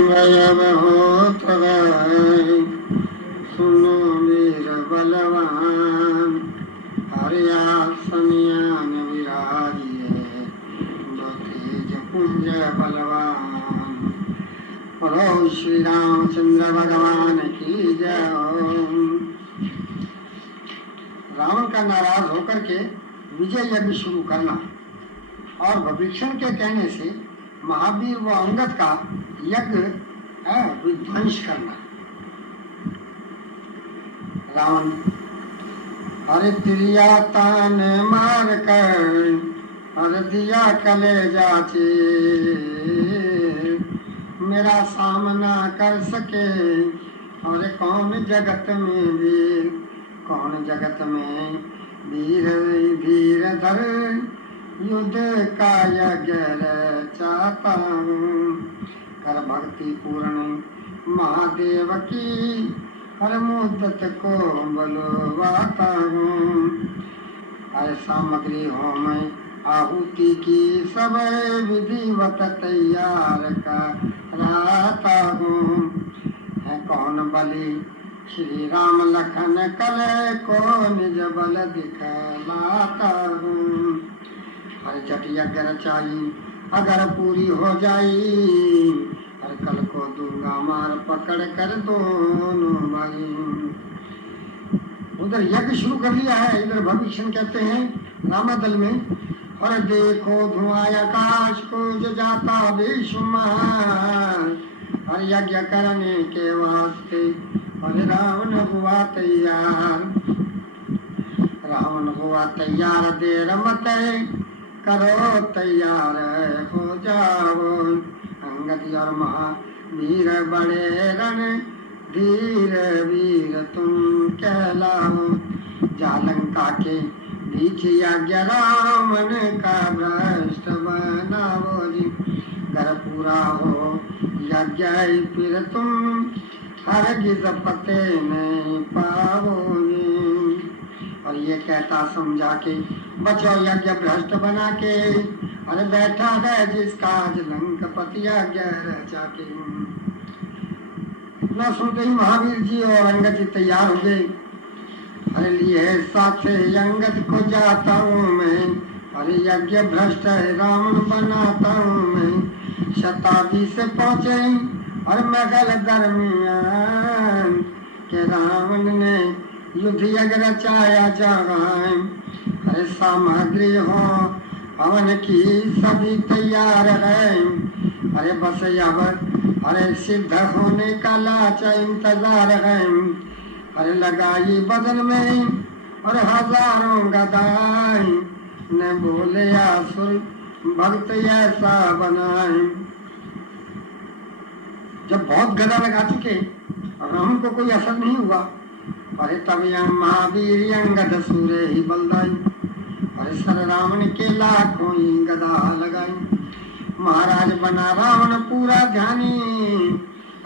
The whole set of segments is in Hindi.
अब होत गए सुनो वीर बलवान, हरिया समियान विराजिए दो तेज पुंज बलवान। बोलो श्री रामचंद्र भगवान की जय हो। रावण का नाराज होकर के विजय यज्ञ शुरू करना और विभीषण के कहने से महावीर व अंगद का यज्ञ विध्वंस करना। रावण अरे तिरिया तान मार कर अरे दिया कलेजा चीर, मेरा सामना कर सके और कौन जगत में वीर, कौन जगत में वीर धीरधर युद्ध का यज्ञ चाहता हूँ। कर भक्ति पूर्ण महादेव की हर मुद्दत को बलवाता हूँ। हर सामग्री हो मैं आहुति की सब विधिवत तैयार कराता हूँ। है कौन बलि श्री राम लखन कल को निज बल दिखलाता हूँ। हर जट यज्ञ रचाई अगर पूरी हो जाई, हर कल को दूंगा मार पकड़ कर दोनों भाई। उधर यज्ञ शुरू कर लिया है, इधर भविष्य कहते हैं रामादल में, और देखो धुआं आकाश को जो जाता बेशुमार, हर यज्ञ करने के वास्ते और रावण हुआ तैयार। रावण हुआ तैयार देर मत करो तैयार हो जाओ। अंगद और महावीर बड़े रण धीर वीर तुम कहलाओ। जालंका के बीच यज्ञ रावण का भ्रष्ट बनाओ जी। घर पूरा हो यज्ञ फिर तुम हरगिज पते नहीं पाओगे। और ये कहता समझा के बचो यज्ञ भ्रष्ट बना के, अरे बैठा है जिसका आज लंकापति यज्ञ रचा के। न सुनते ही महावीर जी और अंगद जी तैयार हो गए। अरे लिए साथे अंगद को जाता हूँ मैं, अरे यज्ञ भ्रष्ट है रावण बनाता हूँ मैं। शताब्दी से पहुँचे और मगल दरमियान के रावण ने युद्ध यज्ञ रचाया जाए। अरे सामग्री हो हवन की सभी तैयार है, अरे बस अब अरे सिद्ध होने का लाचा इंतजार है। अरे लगाई बदन में और हजारों गदाई, न बोले आसुर भक्त ऐसा बनाए। जब बहुत गदा लगा चुके और हमको कोई असर नहीं हुआ, अरे तब महावीर अंगद सूरे ही बलदाई। अरे सर रावण के लाखों ही गदा लगाई। महाराज बना रावण पूरा ध्यानी,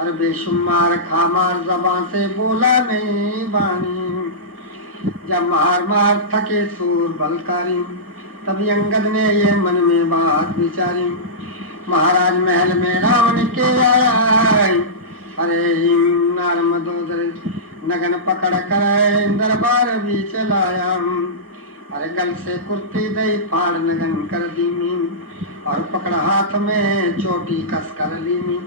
अरे बेशुमार खामार जबान से बोला नहीं बानी। जब मार मार थके सूर बलकारी, तभी अंगद ने ये मन में बात विचारी। महाराज महल में रावण के आया, अरे नर्मदोदर नगन पकड़ कर दरबार भी चलाया। अरे गल से कुर्ती दई फाड़ नगन कर दीनी, और पकड़ा हाथ में चोटी कस कर लीनी।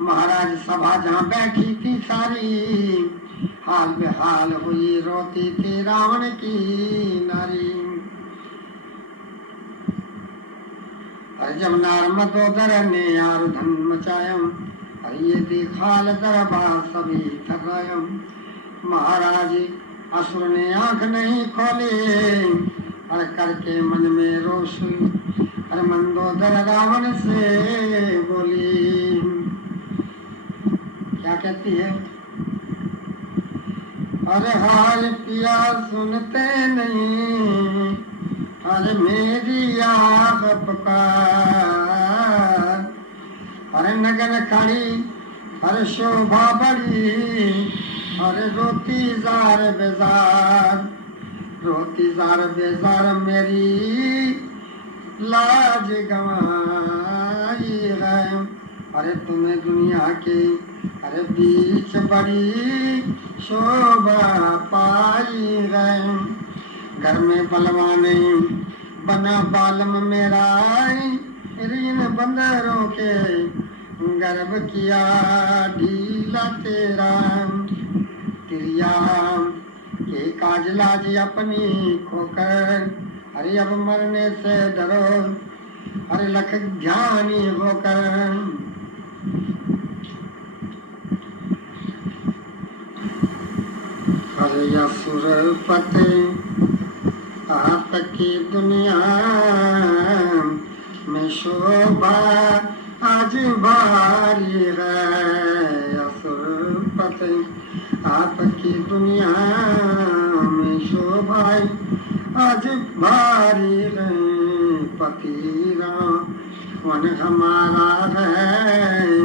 महाराज सभा जहाँ बैठी थी सारी, हाल बेहाल हुई रोती थी रावण की नारी। अरे जब नर्मदोदर ने आरुधन मचाया, अरे ये दिखाल दरबार सभी थर्राया। महाराज असुर ने आंख नहीं खोली, अरे करके मन में रोष, अरे मंदोदर रावण से बोली। क्या कहती है? अरे हाल पिया सुनते नहीं, अरे मेरी आँख पुकार। अरे नगन खड़ी अरे शोभा बड़ी, अरे रोती जार बेजार, रोती जार बेजार मेरी लाज गंवाई है। अरे तुम्हें दुनिया के अरे बीच बड़ी शोभा पाई गए। घर में बलवाने बना बालम मेरा, ऋण बंदरों के गर्भ किया ढीला तेरा। क्रिया के काज लाज अपनी खोकर, अरे अब मरने से डरो अरे लख ध्यानी होकर। अरे असुर पते आपकी दुनिया में शोभा आज भारी है। असुर पते आपकी दुनिया में शोभा आज भारी है। पति रावण हमारा है,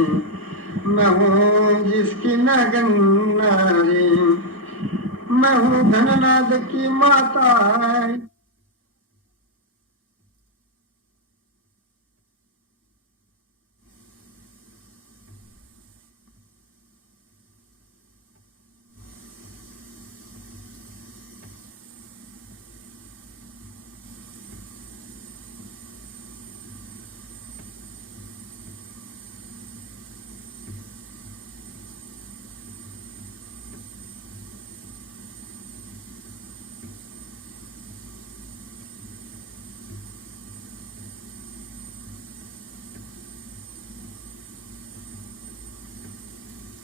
मैं हूँ जिसकी नगन नारी, मैं हूँ धननाद की माता।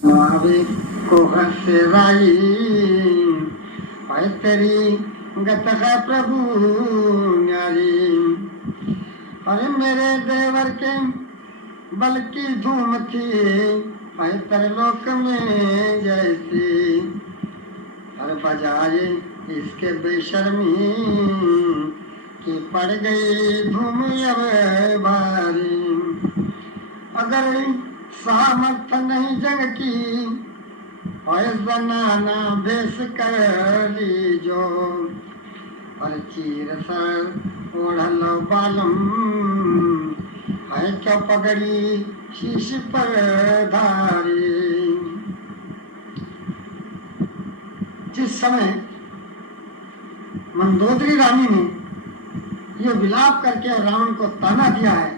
मावे को हंसराई तेरी गत है प्रभु न्यारी। अरे मेरे देवर के बल की धूम थी तरलोक में जैसी। अरे बजाए इसके बेशर्मी की पड़ गई धूम अब भारी। अगर सामर्थ नहीं जंग की और जनाना भेष कर लीजो। और चीर सर ओढ़ल बालम है क्या पगड़ी शीश पर धारी। जिस समय मंदोदरी रानी ने ये विलाप करके रावण को ताना दिया है,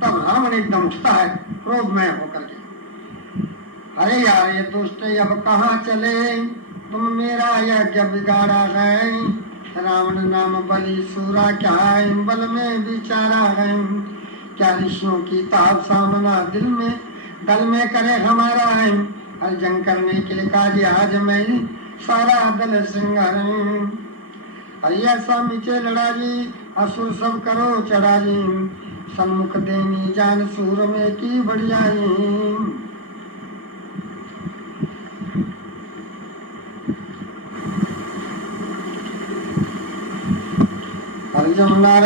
तब रावण एकदम उठता है क्रोधमय होकर के। अरे यार ये दुष्ट अब कहाँ चले, तुम मेरा यज्ञ बिगाड़ा है। रावण नाम बलि सूरा क्या है, बल में बिचारा है। क्या ऋषियों की ताप सामना दिल में दल में करे हमारा है। हर जंग करने के लिए काजी आज मैं सारा दल सिंगार। अरे ऐसा मीचे लड़ा जी असुर सब करो चढ़ा जी। सम्मुख देनी जान सूर में की बढ़ियाई। जमुनार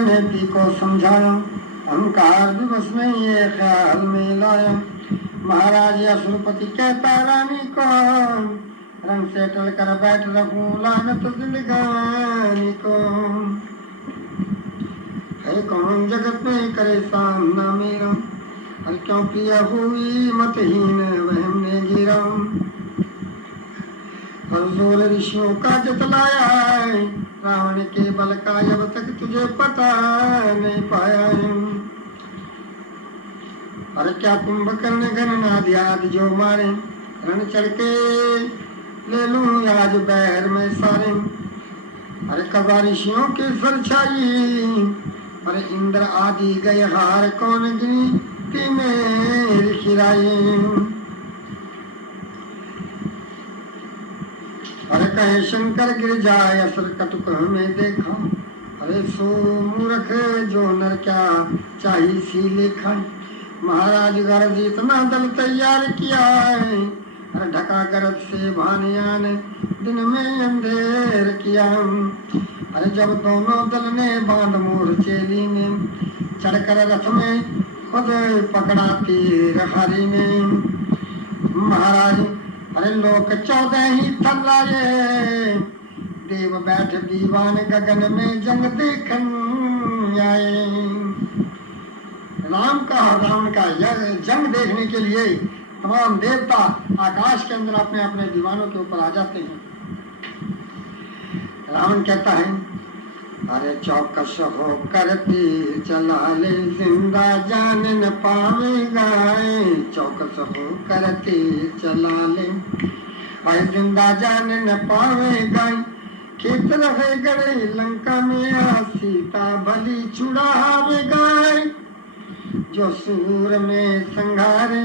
ने पी को समझाया, अहंकार दिवस में ये ख्याल में लाया। महाराज असुरपति कहता रानी को, रंग से टल कर बैठ रखूं लानत जिंदगानी को। है कौन जगत में करे सामना मेरा, और क्यों प्रिय हुई मतहीन वहम ने गिरा। और जोर ऋषियों का जतलाया है, रावण के बल का जब तक तुझे पता नहीं पाया। अरे क्या कुंभकर्ण गणनाद्याद जो मारे, रण चढ़ के ले लूं आज बैर में सारे। अरे कबा ऋषियों के सर छाई, अरे इंद्र आदि गए हार कौन गिनती में खिराई। अरे कहे शंकर गिर जाए असर कटुक में देखा। अरे सो मूर्ख जो नर क्या चाहिए सी लेखा। महाराज गरज इतना दल तैयार किया है, अरे ढका गरज से भानियान दिन में अंधेर किया। अरे जब दोनों दल ने बांध मोर चेली ने, चढ़कर रथ में खुद पकड़ा तीर हरि ने। महाराज अरे लोक 14 ही थल लाए, देव बैठ दीवान गगन में जंग देखन आए। राम कहा और रावण का जंग देखने के लिए तमाम देवता आकाश के अंदर अपने अपने दीवानों के ऊपर आ जाते हैं। रावण कहता है, अरे चौकस हो करती चला ले, जिंदा जान न पावेगा। चौकस हो करती चला ले, अरे जिंदा जान न पावेगा। खेत रहे गड़े लंका में, सीता भली छुड़ावेगा। जो सूर में संघारे,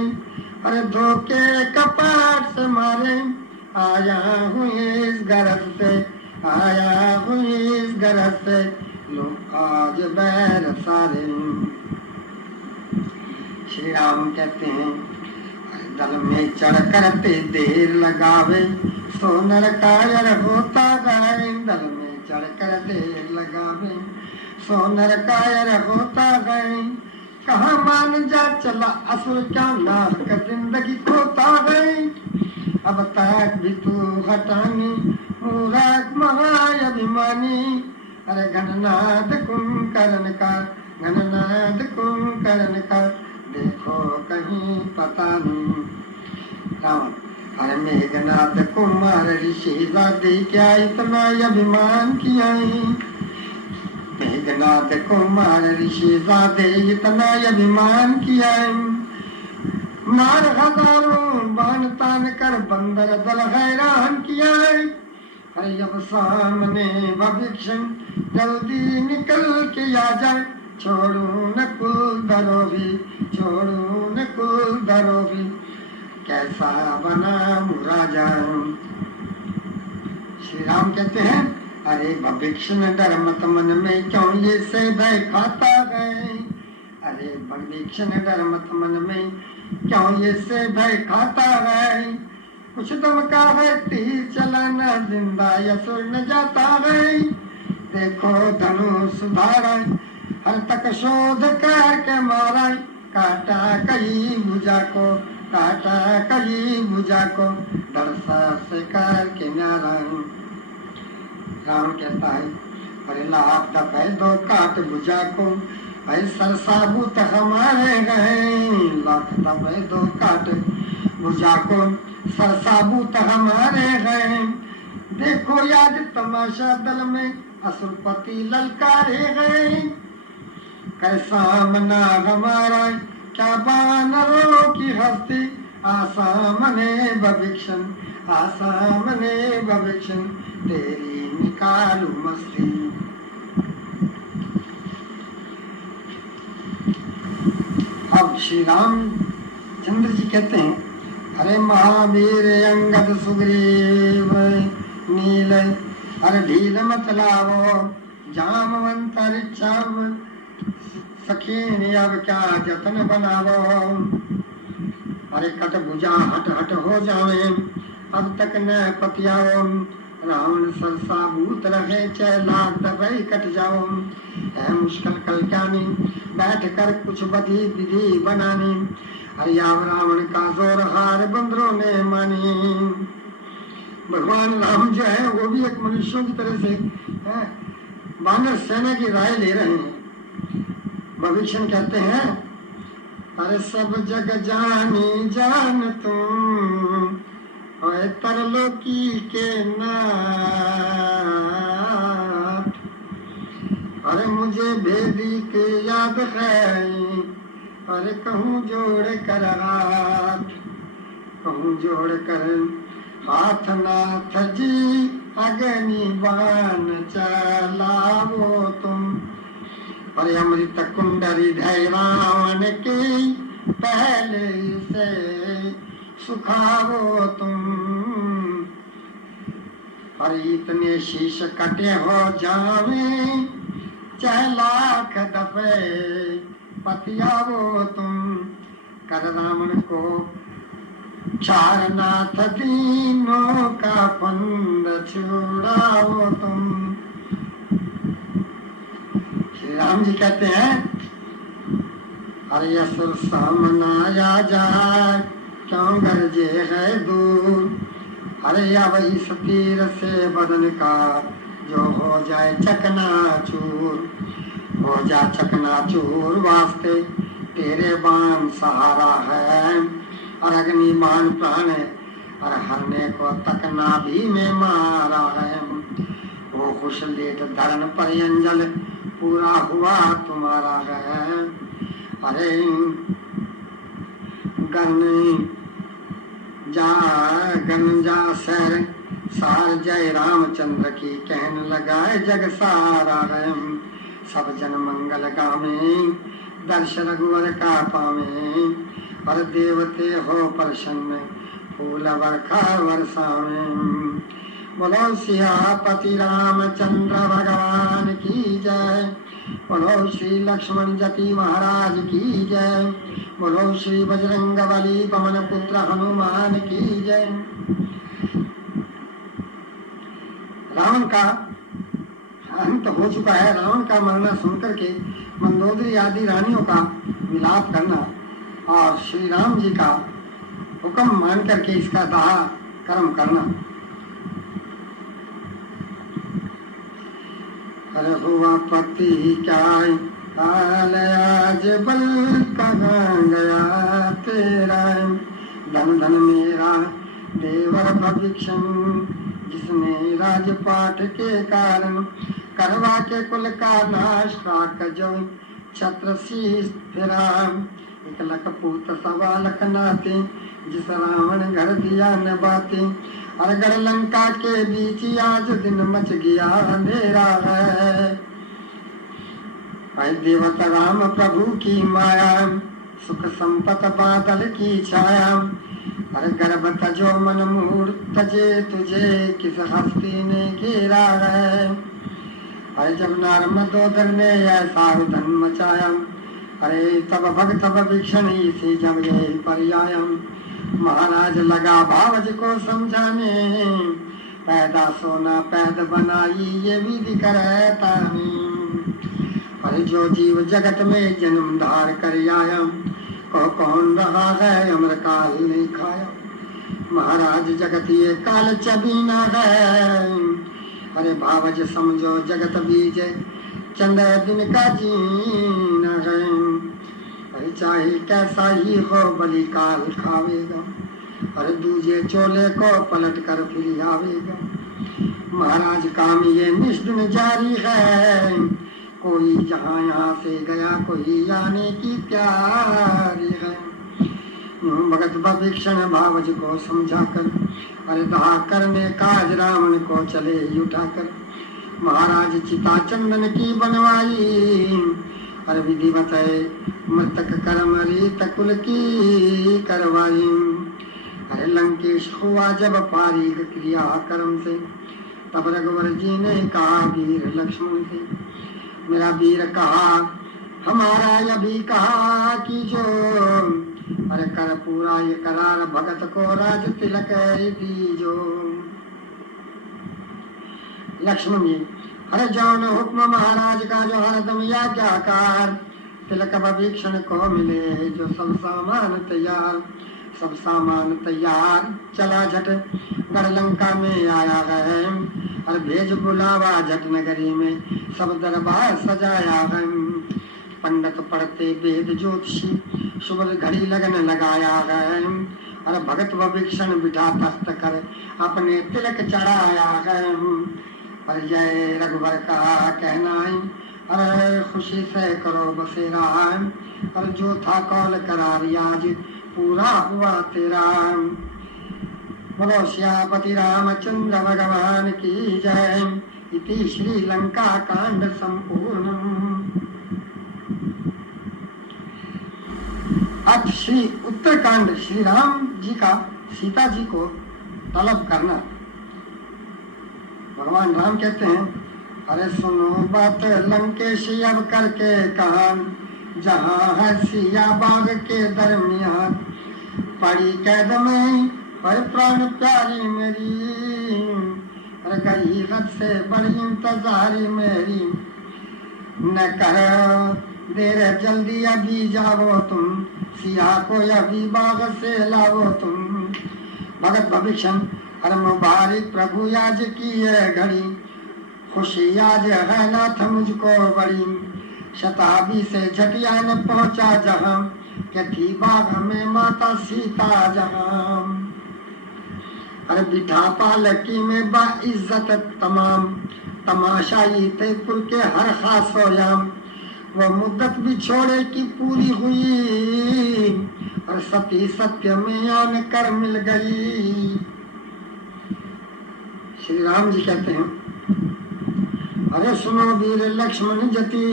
अरे धोखे कपाट से मारे। आया हूँ इस गरज से, आया हूँ इस गरज से, लो आज बैर सारे। श्री राम कहते हैं, दल में चढ़ करते देर लगावे, सो नर कायर होता गए। दल में चढ़ कर देर लगावे, सो नर कायर होता गए। कहाँ मान जा चला असुर, क्या नाक जिंदगी खोता गए। अब तक भी तू हटानी, मूरख महाअभिमानी। अरे घननाद कुंभकर्ण का, घननाद कुंभकर्ण का, देखो कहीं पता नहीं। रावण, अरे मेघनाथ कुमार ऋषि जाति, क्या इतना अभिमान किया। मेघनाथ कुमार ऋषि जाते इतना अभिमान किया। मार हजारों बाण तान कर बंदर दल हैरान किया। अरे अब सामने भविष्य, जल्दी निकल के आ जाए। छोड़ू न कुल धरोही, छोड़ू न कुल धरोही, कैसा बना राजा। श्री राम कहते हैं, अरे भविष्य डर मत मन में, क्यों ये से भय खाता गए। अरे भविष्य डर मत मन में, क्यों ये से भय खाता गए। कुछ तुम का है तीर चलाना, जिंदा यसुर न जाता गए। देखो धनुष धारा, हर तक शोध करके मारा। काटा कई भुजा को, काटा कई भुजा को, दरसा से करके न्यारा। रावण कहता है, अरे लाख दफे दो काट भुजा को, भाई सरसाबूत हमारे गए। लाख दफे दो काट भुजा को, सरसाबूत हमारे गए। देखो याद तमाशा दल में, असुरपति ललकारे गए। कर सामना हमारा, क्या बानरों की हस्ती। आसामने भविष्य, आसामने भविष्य, तेरी निकालू मस्ती। अब श्री राम चंद्र जी कहते हैं, अरे महावीर अंगद सुग्रीव नील, अरे ढील मत लाओ। जामवंत ऋषभ सखीन, अब क्या जतन बनावो। अरे कट भुजा हट हट हो जावे, अब तक न पतियाओ। रावण सरसाबूत रहे, 6 लाख दफे कट जाओ। है मुश्किल कलकानी, बैठ कर कुछ बधी विधि बनानी। अरे अब रावण का जोर हार बंदरों ने मानी। भगवान राम जो है वो भी एक मनुष्यों की तरह से बानर सेना की राय ले रहे हैं। भविष्य कहते हैं, अरे सब जग जानी जान तुम, तरलोकी के नाथ। अरे मुझे भेदी के याद है, अरे कहूँ जोड़ कर हाथ, कहूँ जोड़ कर हाथ। नाथ जी अग्नि बाण चलावो तुम, अरे अमृत कुंडरी धै रावण की, पहले से सुखावो तुम। अरे इतने शीश कटे हो जावे, 6 लाख दफे पतियावो तुम। कर रावण को 4 नाथ दीनों का फंद छुड़ाओ तुम। श्री राम जी कहते हैं, अरे असुर सामना आ जाए, क्यों गरजे है दूर। अरे अब इस तीर से बदन का जो हो जाए चकनाचूर, हो जा चकनाचूर वास्ते तेरे बाण सहारा है, और अग्नि बाण प्राण है, और हरने को तक नाभि में मारा है। वो खुश लेट धरण पर अंजल पूरा हुआ तुम्हारा है। अरे गन जा सर सार जय रामचंद्र की कहने लगाए जग सारा है। सब जन मंगल गावे दर्श रघुवर का पावे, और देवते हो प्रसन्न फूल वर्षा वर्षावे। बोलो सियापति रामचंद्र भगवान की जय, बोलो श्री लक्ष्मण जति महाराज की जय, बोलो श्री बजरंग बली पवन पुत्र हनुमान की जय। रावण का अंत हो चुका है। रावण का मरना सुनकर के मंदोदरी आदि रानियों का विलाप करना और श्री राम जी का हुक्म मान करके इसका दाह कर्म करना। अरे हुआ पति क्या आज बल कहाँ गया तेरा, धन धन मेरा देवर भविक्षण, जिसने राजपाट के कारण करवा के कुल का नाश राख जो छत्र शीश फिरा। एक लख पूत सवा लख नाते, जिस रावण घर दिया न बाते, और गढ़ लंका के बीच आज दिन मच गया अंधेरा है। देवता राम प्रभु की माया, सुख संपत बादल की छाया, अरे गर्भ तजो मन मूर तजे तुझे किस हस्ती ने घेरा है। अरे जब नारमदोदर ने ऐसा उधन मचाया, अरे तब भक्त भीषण से जब ये पर्यायम। महाराज लगा भावज को समझाने, पैदा सोना पैद बनाई ये विधि करता नहीं। अरे जो जीव जगत में जन्म धार कर आया, कौन रहा है अमर काल नहीं खाया। महाराज जगत ये काल चबीना है, अरे भावज समझो जगत बीज चंद दिन का जीना है। अरे चाहे कैसा ही हो बलि काल खावेगा, अरे दूजे चोले को पलट कर फिर आवेगा। महाराज काम ये निष्दिन जारी है, कोई जहाँ यहाँ से गया कोई आने की प्यारी है। भगत भीषण भावज को समझाकर, अरे दाह करने काज रावण को चले उठाकर। महाराज चिता चंदन की बनवाई, अरे विधि बताए मृतक कर्म रीत कुल की करवाई। अरे लंकेश हुआ जब पारिक क्रिया कर्म से, तब रघुवर जी ने कहा वीर लक्ष्मण से, मेरा वीर कहा हमारा यह भी कहा कि जो, अरे कर पूरा ये करार भगत को राज तिलक दीजो। लक्ष्मण जी, अरे जौन हुक्म महाराज का जो हरदम आज्ञाकार, तिलक भीषण को मिले जो सब सामान तैयार। सब सामान तैयार चला झट गढ़ लंका में आया है, और भेज बुलावा झट नगरी में सब दरबार सजाया है। पंडित पढ़ते वेद ज्योतिषी शुभ घड़ी लगन लगाया है, और भगत भीषण बिठा तख्त कर अपने तिलक चढ़ाया है। और जय रघुवर का कहना है, अरे खुशी से करो बसेरा, और जो था कौल करारी आज पूरा हुआ तेरा। बोलो श्यापति रामचंद्र भगवान की जय। इति श्री लंका कांड संपूर्ण। अब श्री उत्तरकांड श्री राम जी का सीता जी को तलब करना। भगवान राम कहते हैं, अरे सुनो बात लंकेश अब करके कहान, जहाँ है सिया बाग के दरमियान, पड़ी कैद में पर प्राण प्यारी मेरी, अरे गई हद से बड़ी इंतजारी मेरी। न करो देर जल्दी अभी जाओ तुम, सिया को अभी बाग से लाओ तुम। भगत भीषण, अरे मुबारक प्रभु आज की है घड़ी, खुशी आज है नाथ मुझको बड़ी। शताब्दी से झटिया न पहुंचा जहां, क्या थी बाग में माता सीता जहां। अरे बिठा पालकी में बा इज्जत तमाम, तमाशाई तेपुर के हर खास सोयाम। वो मुद्दत भी छोड़े की पूरी हुई, और सती सत्य में आन कर मिल गई। श्री राम जी कहते हैं, अरे सुनो वीर लक्ष्मण जति,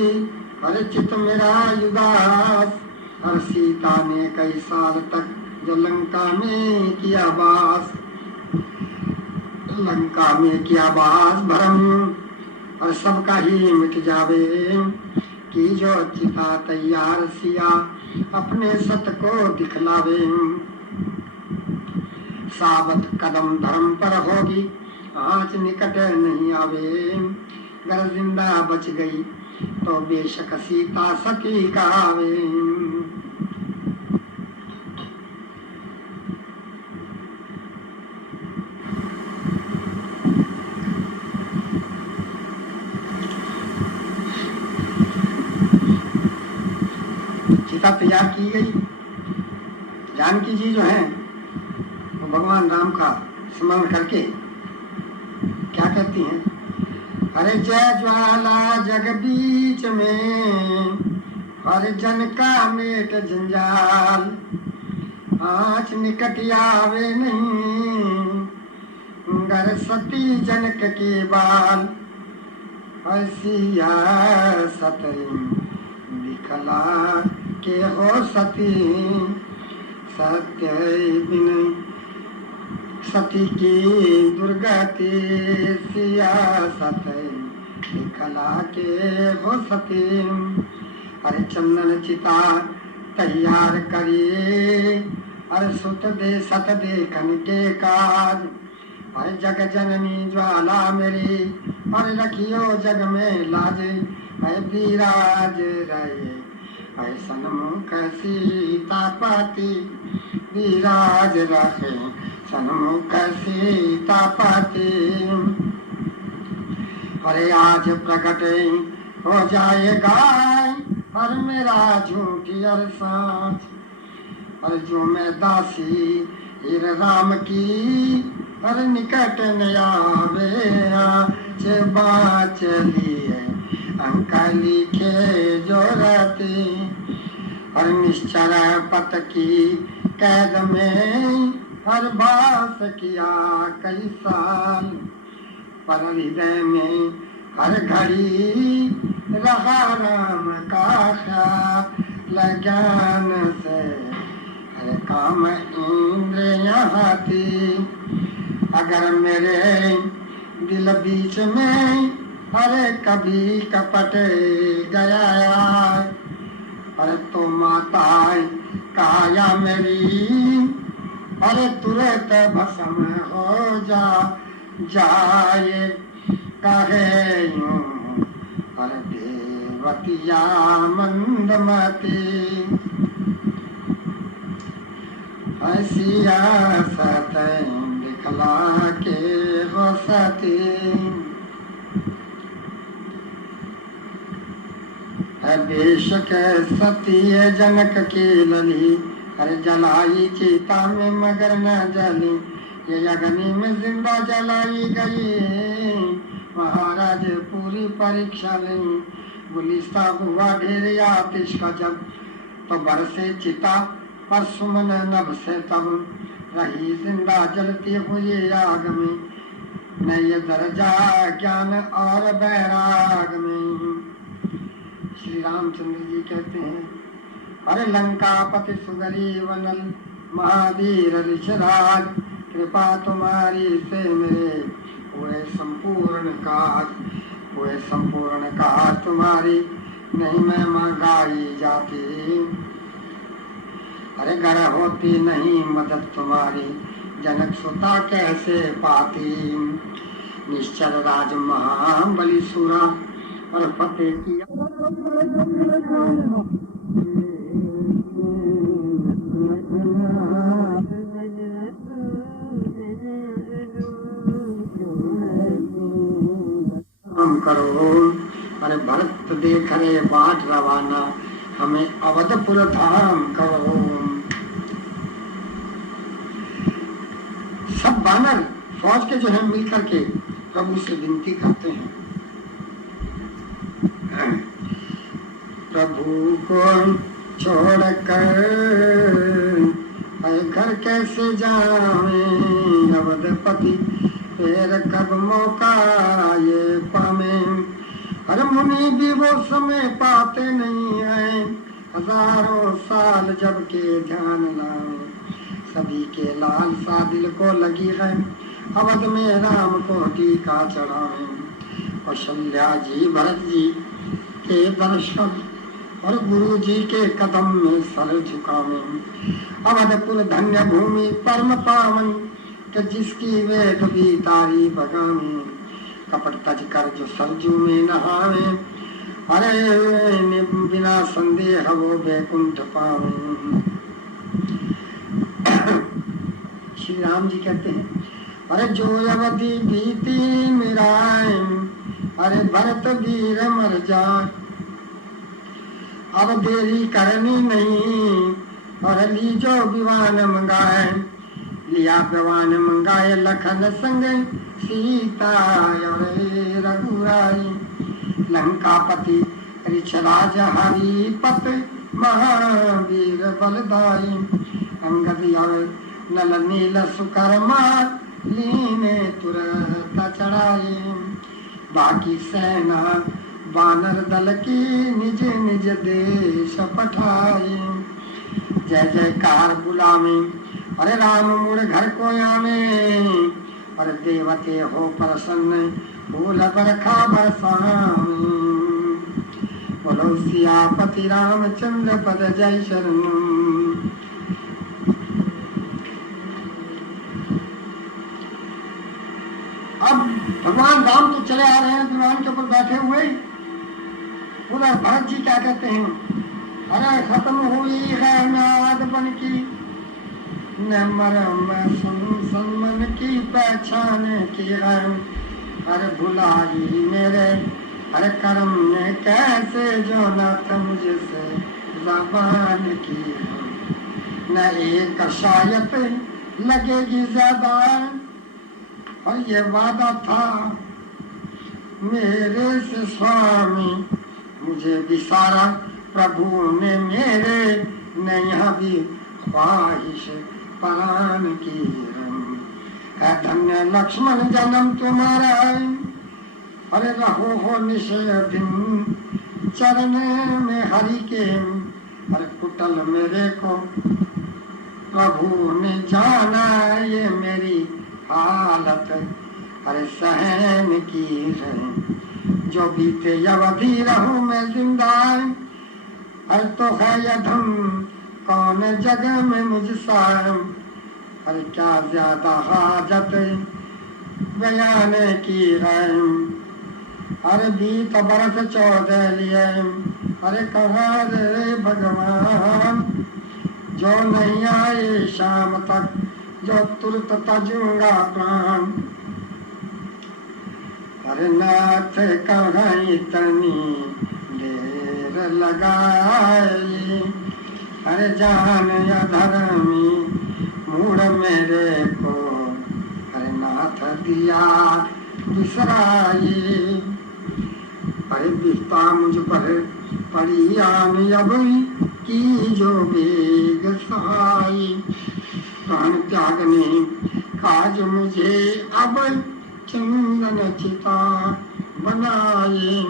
अरे चित मेरा उदास। और सीता ने कई साल तक जो लंका में किया वास, लंका में किया वास भरम, और सबका ही मिट जावे। कि जो चिता तैयार सिया अपने सत को दिखलावे। सावत कदम धर्म पर होगी, आँच निकट नहीं आवे। गर जिंदा बच गई तो बेशक सीता सती कहावे। चिता तैयार की गई। जानकी जी जो हैं वो भगवान राम का स्मरण करके क्या कहती हैं, अरे जय ज्वाला जग बीच में, हर जन का मेट जंजाल। आँच निकट आवे नहीं, गर सती जनक के बाल। सिया सतई दिखला के हो सती, सत्य बिन सती की दुर्गति। सियासत दिखला के हो सती। अरे चंदन चिता तैयार करिए, अरे सुत दे सत देखन के काज। अरे जग जननी ज्वाला मेरी, अरे रखियो जग में लाज। अरे विराज रहे अरे सन्मुख सीता पाती, विराज रखे सन्मुख सीता पाती। अरे आज प्रकट हो जाएगा, हर मेरा झूठी और साँच। अरे जो मैं दासी हीर राम की, हर निकट न आवे। बाँच लिए अंक लिखे जो रहती, हर निश्चर पत की कैद में हर बास किया कई साल। पर हृदय में हर घड़ी रहा राम का ख्याल। ज्ञान से हर काम इंद्रियाँ थी, अगर मेरे दिल बीच में अरे कभी कपट गया। अरे तो माता काया मेरी, अरे तुरंत भस्म हो जाए। कहे यूं अरे देवतिया मंदमती, सियासत दिखला के हो सती। बेशक सती जनक की लली, अरे जलाई चिता में मगर न जली। ये अग्नि में जिंदा जलाई गई, महाराज पूरी परीक्षा ली। गुलिस्ता हुआ ढेर आतिश का जब, तो बरसे चिता पर सुमन नभ से तब। रही जिंदा जलती हुई आग में, नए दर्जा ज्ञान और बैराग में। श्री रामचंद्र जी कहते हैं, अरे लंकापति सुग्रीव नल महावीर ऋषराज। कृपा तुम्हारी से मेरे हुए संपूर्ण काज, हुए संपूर्ण काज तुम्हारी नहीं मैं मंगाई जाती। अरे घर होती नहीं मदद तुम्हारी, जनक सुता कैसे पाती। निश्चल राज महाबली सुरा, और फतेह किया काम करो। अरे भरत देख रे बाट रवाना, हमें अवधपुर धाम करो। सब बानर फौज के जो है मिलकर के प्रभु से विनती करते हैं, प्रभु को छोड़कर घर कैसे जावे अवधपति, फिर कब मौका ये पावे। हर मुनि भी वो समय पाते नहीं है, हजारों साल जब के ध्यान लाए। सभी के लालसा दिल को लगी है, अवध में राम को टीका चढ़ावे। कौशल्या जी भरत जी के दर्शन और गुरु जी के कदम में सर झुकावे। अवधपुर धन्य भूमि परम पावन, कि जिसकी वेद भी तारीफ गावे। कपट तज कर जो सरजू में नहावे, अरे बिना संदेह वो बैकुंठ पावे। श्री राम जी कहते हैं, अरे जो अवधि बीती मिराए, अरे भरत वीर मर जाए। अब देरी करनी नहीं, और लीजो विमान मंगाए। लिया विमान मंगाए लखन संग सीता, और रघुराई। लंकापति ऋषराज हरि पत, महावीर बलदाई। अंगद और नल नील सुकर्मा, लीने तुरंत चढ़ाई। बाकी सेना बानर दल की निज निज देश पठाई। जय जयकार बुलावे, अरे राम मुड़ घर को आवे। अरे देवते हो प्रसन्न, फूल बरखा बरसावे। बोलो सियापति रामचंद्र पद जय शरण। अब भगवान राम तो चले आ रहे हैं विमान के ऊपर बैठे हुए। उधर भरत जी क्या कहते हैं, अरे खत्म हुई है म्याद बन की, न मरम सुन मन की पहचान की है। अरे भुलाई मेरे अरे कर्म ने कैसे, जो नाथ मुझसे जबान की है। न एक शायद लगेगी ज्यादा, और ये वादा था मेरे से स्वामी, मुझे विसारा प्रभु ने मेरे। न यहाँ भी ख्वाहिश प्राण की है। धन्य लक्ष्मण जन्म तुम्हारा, अरे रहो हो निश्चय दिन चरण में हरि के। अरे कुटल मेरे को प्रभु ने जाना, ये मेरी हालत अरे सहन की है। जो बीते अवधि रहूं मैं जिंदा, अरे तो है यधम कौन जग में मुझसा। अरे क्या ज्यादा हाजत बयान की है। अरे बीत बरस 14 लिए, अरे कहा रे भगवान, जो नहीं आए शाम तक, जो तुरंत तजूंगा प्राण। अरे नाथ कहाँ इतनी देर लगाई, अरे जान अधर्मी मूड मेरे को, अरे नाथ दिया बिसराई। अरे बिस्ता मुझ पर पड़ी आन अब की जो बेग सहाई। प्राण त्यागने काज मुझे अब चंदन चिता बनाए।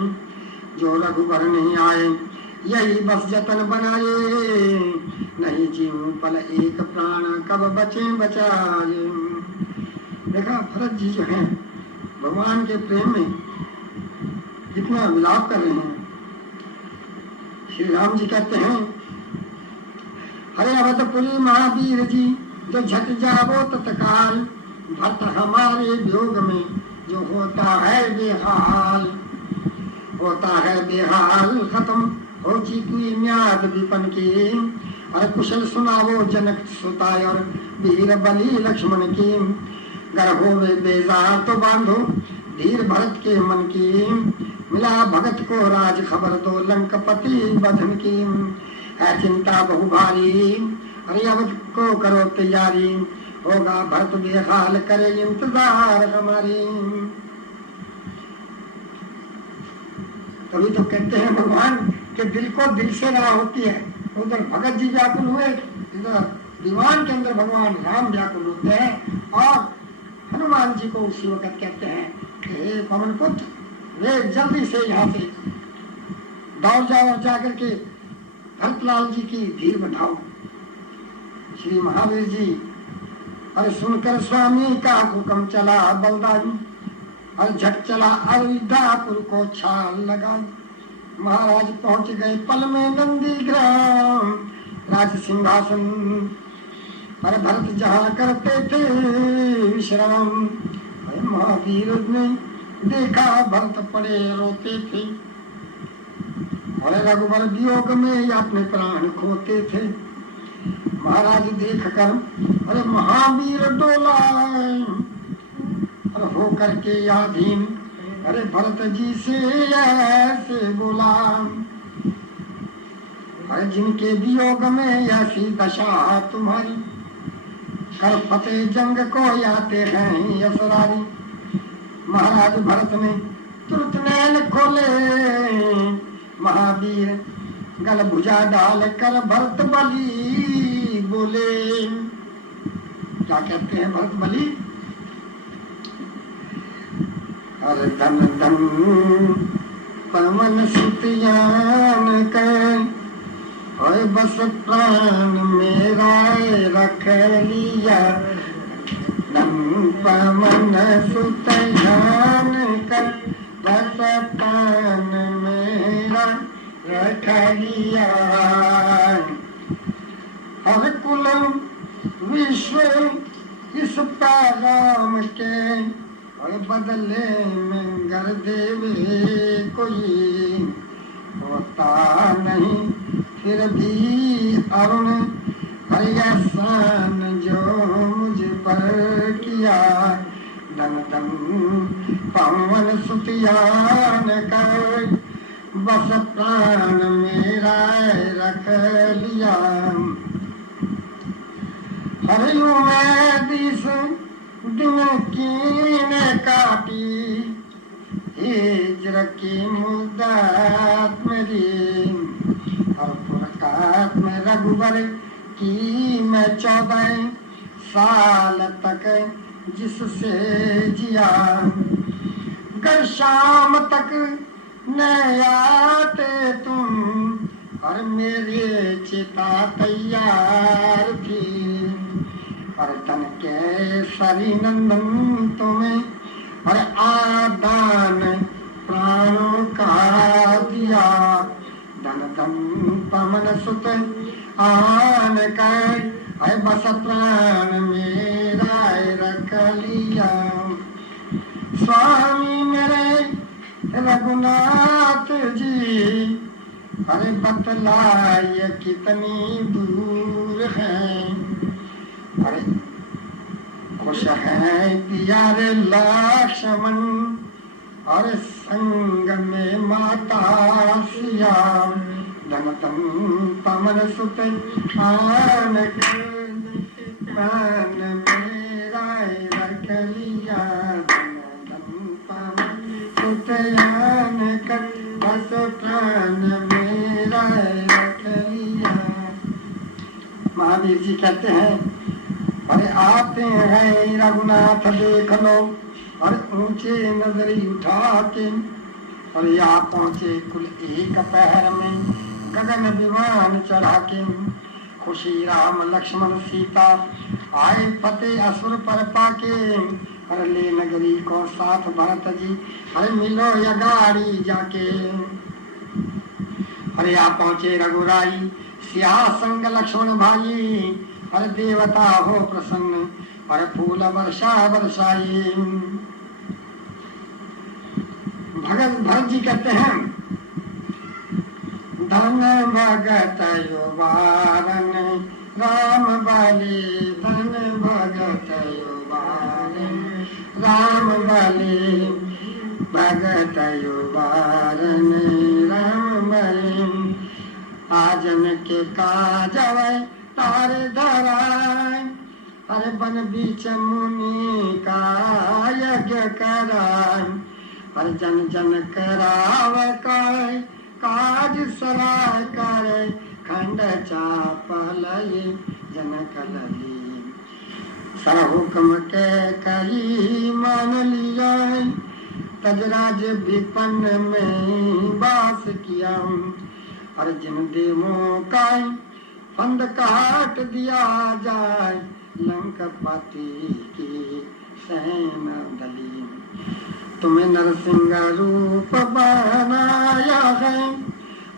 जो रघुबर नहीं आए यही बस जतन बनाए। नहीं जीऊं पल एक प्राण कब बचे बचाए। देखा भरत जी जो हैं भगवान के प्रेम में कितना विलाप कर रहे हैं। श्री राम जी कहते हैं, हरे अवधपुरी महावीर जी, जो झट जावो तत्काल। भक्त हमारे वियोग में जो होता है बेहाल, होता है बेहाल। खत्म हो चुकी म्याद विपन की। अरे कुशल सुनावो जनक सुता और वीर बलि लक्ष्मण की। गर होवे बेजार तो बांधो धीर भरत के मन की। मिला भगत को राज खबर दो लंकपति बधन की, है चिंता बहु भारी अरे अवध को करो तैयारी, होगा भरत बेहाल करे इंतजार हमारी। तभी तो कहते हैं भगवान के दिल को दिल से राह होती है। उधर भगत जी व्याकुल हुए, इधर दीवान के अंदर भगवान राम व्याकुल होते हैं और हनुमान जी को उसी वक्त कहते हैं कि हे पवन पुत्र, वे जल्दी से यहाँ से दौड़ जाओ और जाकर के भरतलाल जी की धीर बढ़ाओ। श्री महावीर जी और सुनकर स्वामी का हुक्म चला बलदाई, और झट चला अयोध्यापुर को छाल लगा। महाराज पहुंच गए पल में नंदी ग्राम, राज सिंहासन पर भरत जहाँ करते थे विश्राम। महावीर ने देखा भरत पड़े रोते थे, और रघुवर वियोग में अपने प्राण खोते थे। महाराज देख कर अरे महावीर डोला, और होकर के आधीन अरे भरत जी से ऐसे बोला, अरे जिनके वियोग में ऐसी दशा तुम्हारी, कर फतेह जंग को आते हैं असरारी। महाराज भरत ने तुरंत नैन खोले, महावीर गल भुजा डाल कर भरत बली बोले। क्या कहते हैं भरत बली? अरे धन धन पवन सुतियान कर, और बस प्राण मेरा रख लिया। धन पवन सुतियान कर, बस प्राण मेरा रख लिया। हर कुल विश्व इस पैगाम के, और बदले में गर देवे कोई होता नहीं। फिर भी अरुण हरियासान जो मुझ पर किया। धन धन पवन सुतियान कर, बस प्राण मेरा रख लिया। हरियो मैं दिस दिन कीन काटी, हिजर की मुद्दत मेरी। और पुरकात में रघुबर की मैं 14 साल तक जिससे जिया। गर शाम तक न आते तुम, और मेरी चिता तैयार थी। और तन के सरी नंदन तुम्हें, और आदान प्राणों का दिया। धन धन पवन सुत आन कर, बस प्राण मेरा रख लिया। स्वामी मेरे रघुनाथ जी, अरे बतलाइए कितनी दूर है। अरे खुश है प्यारे लक्ष्मण, और संग में माता सिया। धन धन पवन सुत आन कर, प्राण मेरा रख लिया। धन धन पवन सुत आन कर, बस प्राण मेरा रख लिया। महावीर जी कहते हैं अरे आते हैं रघुनाथ देख लो, और ऊंचे नजरी उठा के। और या पहुंचे कुल एक पहर में गगन विमान चढ़ा के। खुशी राम लक्ष्मण सीता आए फतेह असुर पर पाके। हर ले नगरी को साथ भरत जी, अरे मिलो या गाड़ी जाके। अरे आ पहुंचे रघुराई सिया संग लक्ष्मण भाई। अरे देवता हो प्रसन्न, अरे फूल वर्षा बरसाई। भरत जी कहते हैं धन भगत युवारन राम बलि। धन भगत युवारन राम बलि। भगत युवारन राम बलिम आजन के काजव तार धराय अरे बन बीच मुनि का यज्ञ कराय हर जन जन कराव काय काज सराय करे खंड चापल जन कलली सर हुक्म के कही मान लिया तजराज विपन्न में वास किया हर जिन देवों का फंद काट दिया जाए लंकापति की सेना दली तुम्हें नरसिंह रूप बनाया है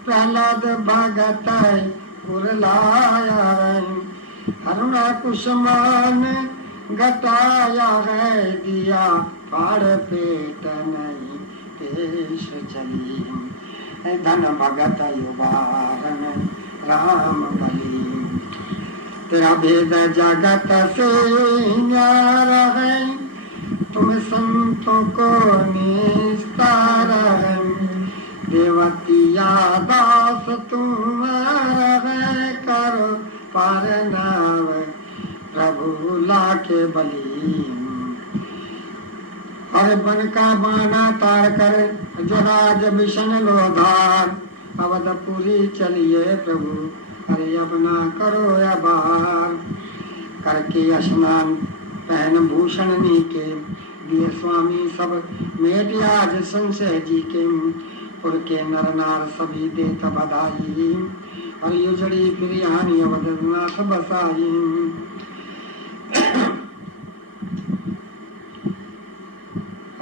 प्रहलाद भगत उरलाया है हरुणा कुसुमान घटाया है दिया फाड़ पेट नहीं पेश चली धन भगत युवारन राम बली तेरा भेद जगत से न्यारा है तुम संतों को निस्तार है देवतिया दास तुम्हारा करो पार नाव प्रभु लाके बली और बन का बाना तार कर जो राज विषण लोधार अवधपुरी चलिए प्रभु अरे अपना करो या बाहर करके स्नान पहन भूषण नीके दिए स्वामी सब मेट आज संशय जी के पुर के नर नार सभी देत बधाई और युजड़ी प्रियानी अवधनाथ बसाई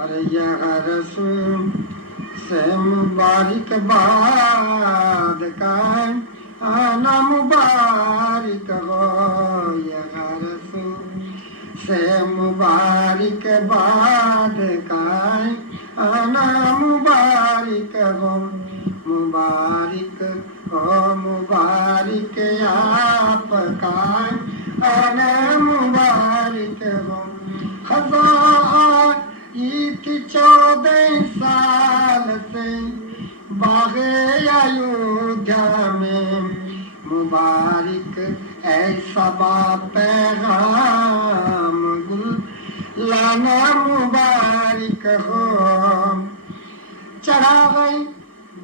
अरे यह रसूल से मुबारक बाद का आना मुबारक हो यह रसूल से मुबारक बाद का आना मुबारक हो मुबारक आपका आना मुबारक हो खजा ईद 14 साल से बागे अयोध्या में मुबारक ऐसा पैगाम गुल लाना मुबारक हो चढ़ा गई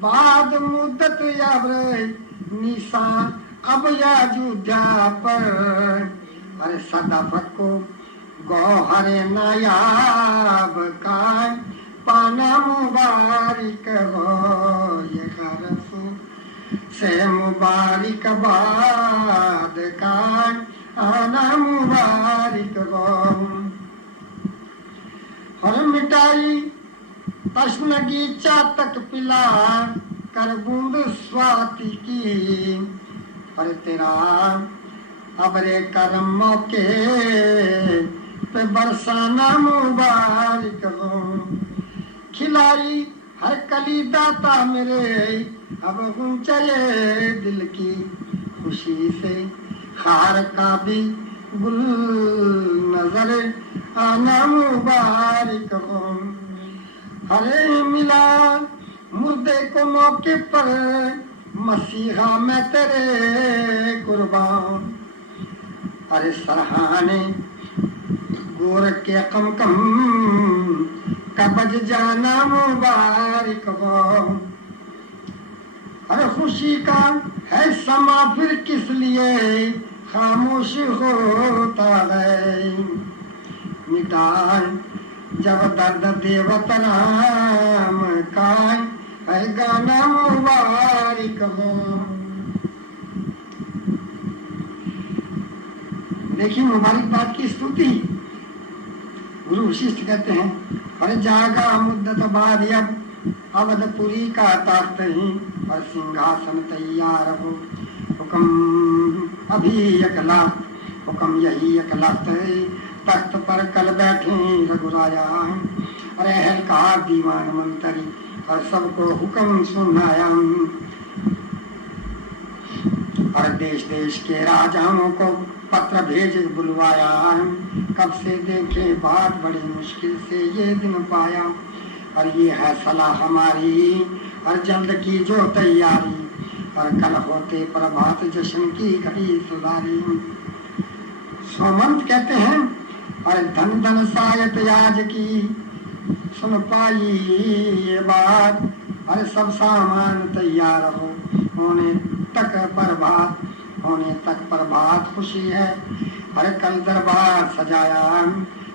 बाद मुद्दत अब निशान अब अयोध्या पर अरे सदाफत को गौहर नायाब का पाना मुबारक हो ये रसू से मुबारक बाद का आना मुबारक हो हर मिटाई तश्नगी चातक पिला कर बूंद स्वाति की हर तेरा अबरे करम मौके पे बरसाना मुबारक हो खिलाई हर कली दाता मेरे अब चले दिल की खुशी से खार का भी गुल नजर आना मुबारक हो हरे मिला मुर्दे को मौके पर मसीहा मैं तेरे कुर्बान अरे सरहाने गोर के कम कबज जाना मुबारक हो अरे खुशी का है समा फिर किस लिए खामोश होता है मिटाए जब दर्द देवत राम का है गाना मुबारक हो देखिए मुबारक बात की स्तुति गुरु वशिष्ठ कहते हैं अरे जागा मुद्दत बाद अब अवधपुरी का तख्त ही और सिंहासन तैयार हो हुक्म अभी अकला हुक्म यही अकला तख्त पर कल बैठे रघुराया और अहलकार दीवान मंत्री और सबको हुक्म सुनाया और देश देश के राजाओं को पत्र भेज बुलवाया कब से देखे बात बड़ी मुश्किल से ये दिन पाया और ये है सलाह हमारी, और जल्द की जो तैयारी, और कल होते प्रभात जश्न की घड़ी सुधारी। सोमंत कहते हैं, और धन धन सायत याज की, सुन पाई ये बात, अरे सब सामान तैयार होने तक प्रभात खुशी है। अरे कल दरबार सजाया,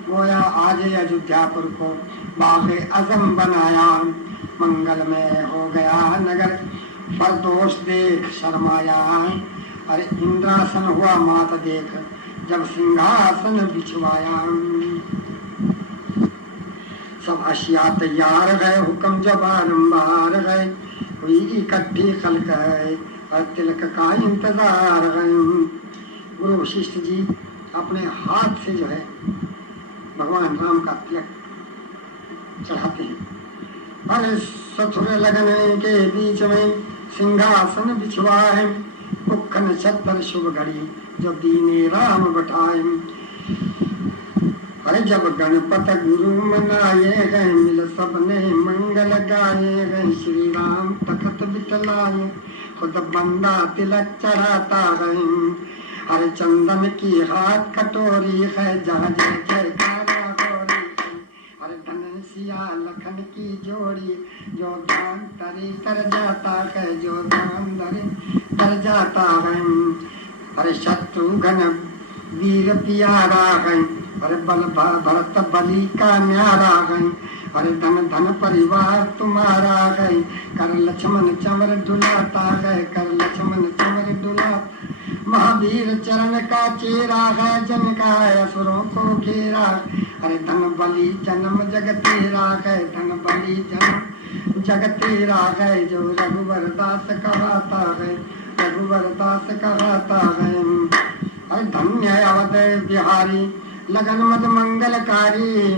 गोया आज अयोध्यापुर को बाग़े आज़म बनाया। मंगल में हो गया नगर, फरदोष देख शर्माया। अरे इंद्रासन हुआ मात देख, जब सिंहासन बिछवाया। सब अशिया तैयार है, हुक्म जो बारंबार है, कोई इकट्ठी खल्क है, और तिलक का इंतजार है। गुरु वशिष्ठ जी अपने हाथ से जो है भगवान राम का तिलक चढ़ाते हैं। अरे सथुर लगन के बीच में सिंहासन बिछवा है, मुख नक्षत्र शुभ घड़ी, जो दीने राम बैठाए। अरे जब गणपत गुरु मनाए गए, मिल सबने मंगल गाए गए। श्री राम तखत बिटलाए, खुद बंदा तिलक चढ़ाता गए। अरे चंदन की हाथ कटोरी है, जहाँ जय जयकारा गोरी। अरे धन सिया लखन की जोड़ी, जो दान तरे कर जाता है, जो दान दरे कर जाता है। अरे शत्रुघ्न वीर प्यारा है, अरे बल भरत बलि का न्यारा है। अरे धन धन परिवार तुम्हारा है, कर लक्ष्मण चंवर डुलाता है, कर लक्ष्मण चंवर डुला। महावीर चरण का चेरा है, जन का असुरों को घेरा। अरे धन बलि जन्म जग तेरा है, धन बलि जन्म जग तेरा है। जो रघुवर दास कहता है, रघुवर दास कहता है। अरे धन्य अवध बिहारी, लगन मद मंगलकारी।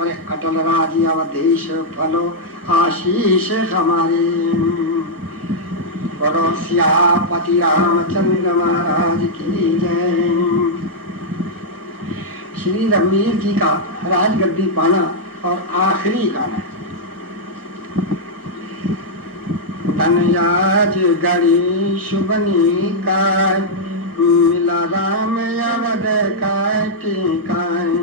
अरे अटल राज अवधेश, फलो आशीष हमारे। बोलो सियापति रामचंद्र महाराज की जय। श्री रघुवीर जी का राजगद्दी पाना और आखिरी गाना। धनयाज गड़ी शुभनी का, मिला राम अवध का टीकाए।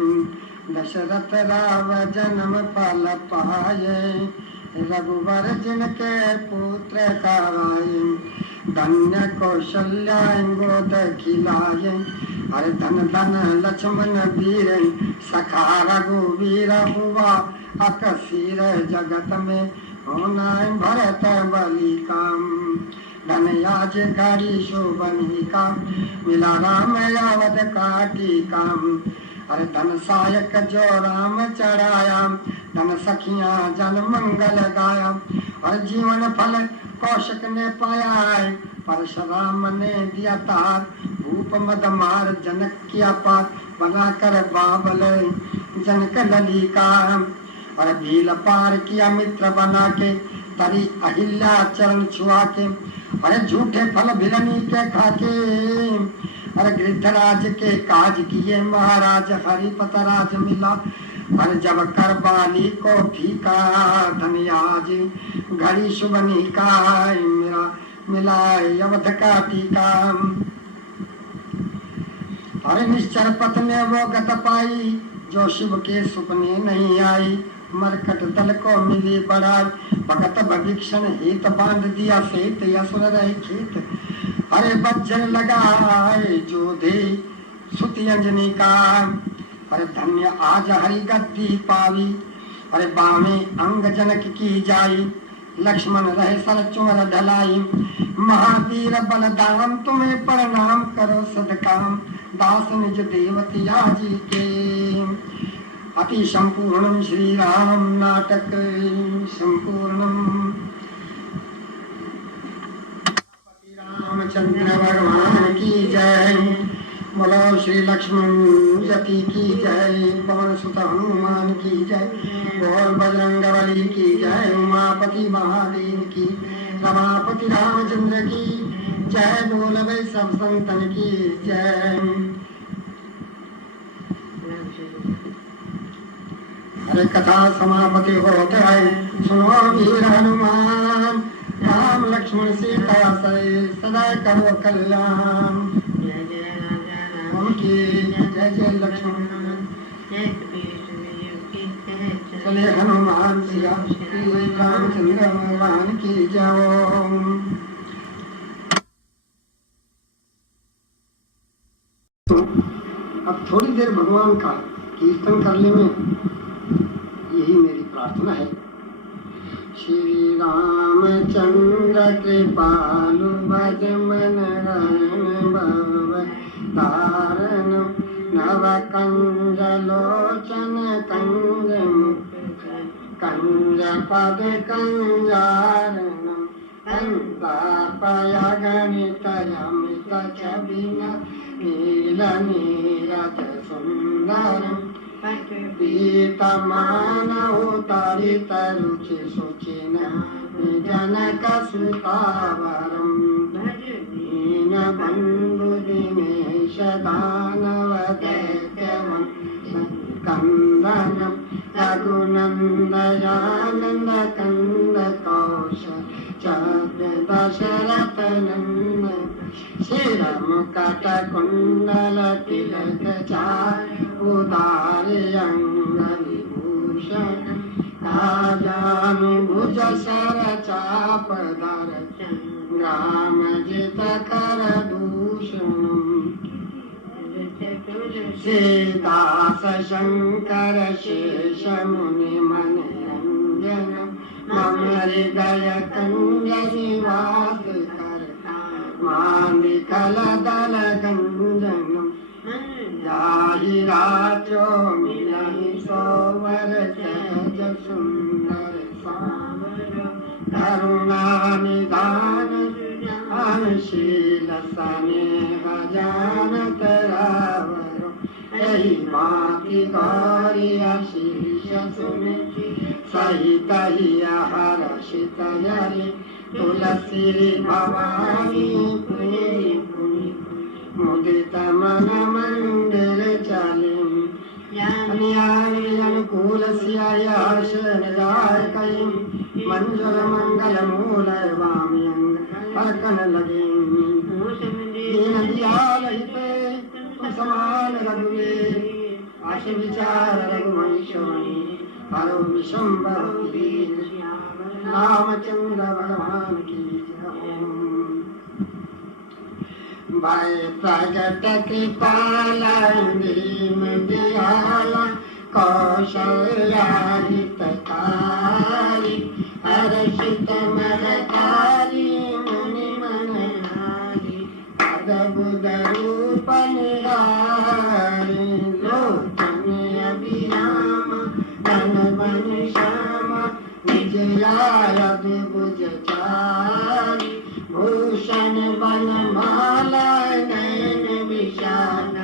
दशरथ राव जन्म पल पाए, रघुवर जिनके पुत्र कराए। धन्य कौशल्या गोद खिलाए, अरे धन धन लक्ष्मण वीर। सखा रघुवीर हुआ अकसीर, जगत में होना भरत बलि काम। धनयाज घड़ी शोभनी का, मिला राम अवध का टीका। अरे धन सायक जो राम चढ़ाया, धन सखियां जन मंगल गाया। और जीवन फल कौशिक ने पाया है, परशुराम ने दिया तार। भूप मद मार जनक किया पार, बना कर बाबल जनक लली का। और भील पार किया मित्र बना के, तरी अहिल्या चरण छुआ के। अरे झूठे फल भिलनी के खाके, अरे गृद्धराज के काज किए महाराज। हरिपत राज मिला, अरे जब कर बाली को फीका। धनयाज घड़ी शुभनी का, मेरा मिला अवध का टीका। अरे निश्चर पत्ने वो गत पाई, जो शिव के सुपने नहीं आई। मरकट दल को मिली बड़ाई, भगत भविक्षण हित बांध दिया सेत। असुर रहे खेत, अरे बज्जर लगाए जोधे सुति अंजनी का। अरे धन्य आज हरि गद्दी पावी, अरे बामे अंग जनक की जाई। लक्ष्मण रहे सर चोर ढलाई, महावीर बलदाम तुम्हें प्रणाम करो सदकाम। दास निज देवतिया जी के, अति संपूर्णम श्री राम नाटक संपूर्णम। रामचंद्र भगवान की जय। बोलो श्री लक्ष्मण जति की जय। पवन सुत हनुमान की जय। बोल बजरंगबली की जय। उमापति महादेव की, रमापति रामचंद्र की जय। बोल भाई सब संतन की जय। हरे कथा समापति होते है सुनो वीर हनुमान, राम लक्ष्मण सीता सहित सदा करो कल्याण। उनकी जय जय लक्ष्मण चले हनुमान सिया रामचंद्र भगवान की जय। अब थोड़ी देर भगवान का कीर्तन करने में यही मेरी प्रार्थना है। श्री रामचंद्र कृपालु भज मन रन भव तारण, नव कंज लोचन कंज मुख कंज पद कंजारणम, कंतापया गणित अमित छबिन नील नीरज सुंदरम, पीतमानवतारित रुचि शुचिन जनक सुतावरम, दीन बंधु दिनेश दानव दैत्यवं कंदनम, रघुनंदयानंद कंद कौशल दशरथ नंदन, शिर मुकुट कुंडल तिलक चाय उदार अंग विभूषण, राजानुभुज सर चाप धर राम जित कर दूषण, श्रीदास शंकर शेष मुनि मन रंजन, मम हृदय कंज निवास कर मानिकल दल गंजन, जाहि राजो मिलहि सोवर सहज सुंदर सावर, करुणा निधान अनुशील स्नेह जानत रावर, एहि माति गौरी आशीष सुनि सहित हर्षित हरि, तुलसी भवानी पुनि पुनि मुदित मन मंदिर चालिम, अनुकूल सियाय हर्षण जाय कई, मंजुल मंगल मूल वामी अंग अर्कन लगे, दीन दयाल हिते तुम समान रघुवीर, आश विचार रघुवंश मणि हरो विशंबर दीन, रामचंद्र भगवान की जय। भय प्रगट कृपाला दीन दयाला, कौशल्या हितकारी, हर्षित मरकारी मुनि मनहारी, अद्भुत रूप निरारी, लोचन अभिराम धन बन श्यामा, निज लायक भुज चारि, भूषण बन माला नयन विशाल,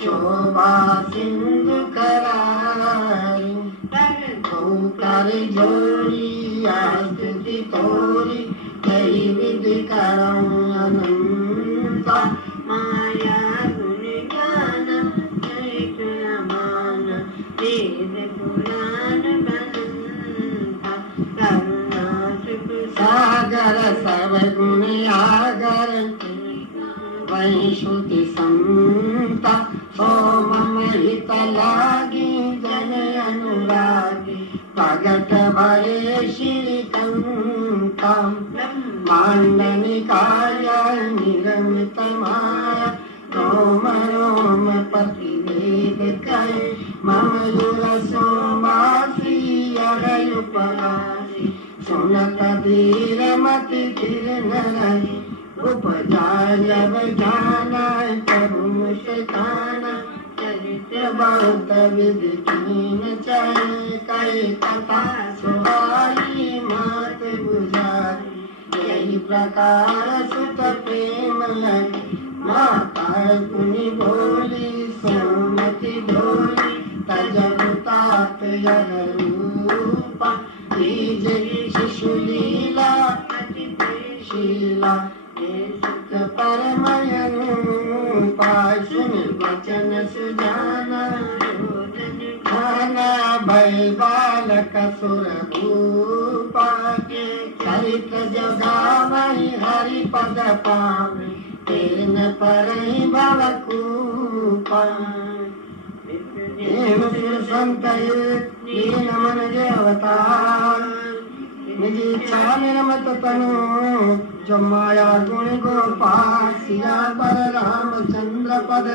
शोभा सिंधु करारी, कर जोड़ी स्तुति तोरी, कई विधि करऊं अनंता, माया गुण ज्ञान चरित अमान, वेद पुराण बनंता, करुणा सुख सागर सब गुण आगर, वही श्रुति संता, सोमम हित लागी जन अनुरागी, प्रगट भये श्रीकंता, मांडनिकाया निरमित माया, रोम रोम प्रतिवेद कहे, मम युर सोमवासी अगयुपवासी, सुनत धीर मति धीर नरहि, उपजा जब जाना करुण सिखाना, चरित्र बहुत विधि कीन चाहे, कई कथा सुहाई मात बुझाई, यही प्रकार सुत प्रेम लगी, माता पुनि भोली सोमति ढोली, तजब तात यह रूपा, बीज शिशु लीला अति शीला, सुख परमयन पाय सुनि वचन सुजाना, खाना भय गए बालक सुर भूपा चरित जगावहि हरि पद पावि तेन परहि भवकूपा हेम सिर संतहि दीन मन जे अवतार निज इच्छा निर्मत तनु जो माया गुण गोपाल सिया पर रामचंद्र पद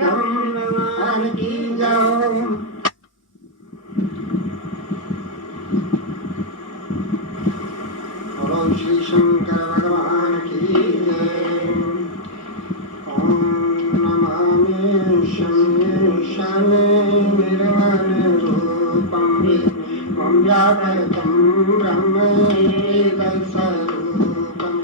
भगवान की जाओ। बोलो श्री शंकर भगवान की जय। ओम नमामि शनि निर्वाण रूपम ओम व्यापकं ब्रह्म तत्स्वरूपं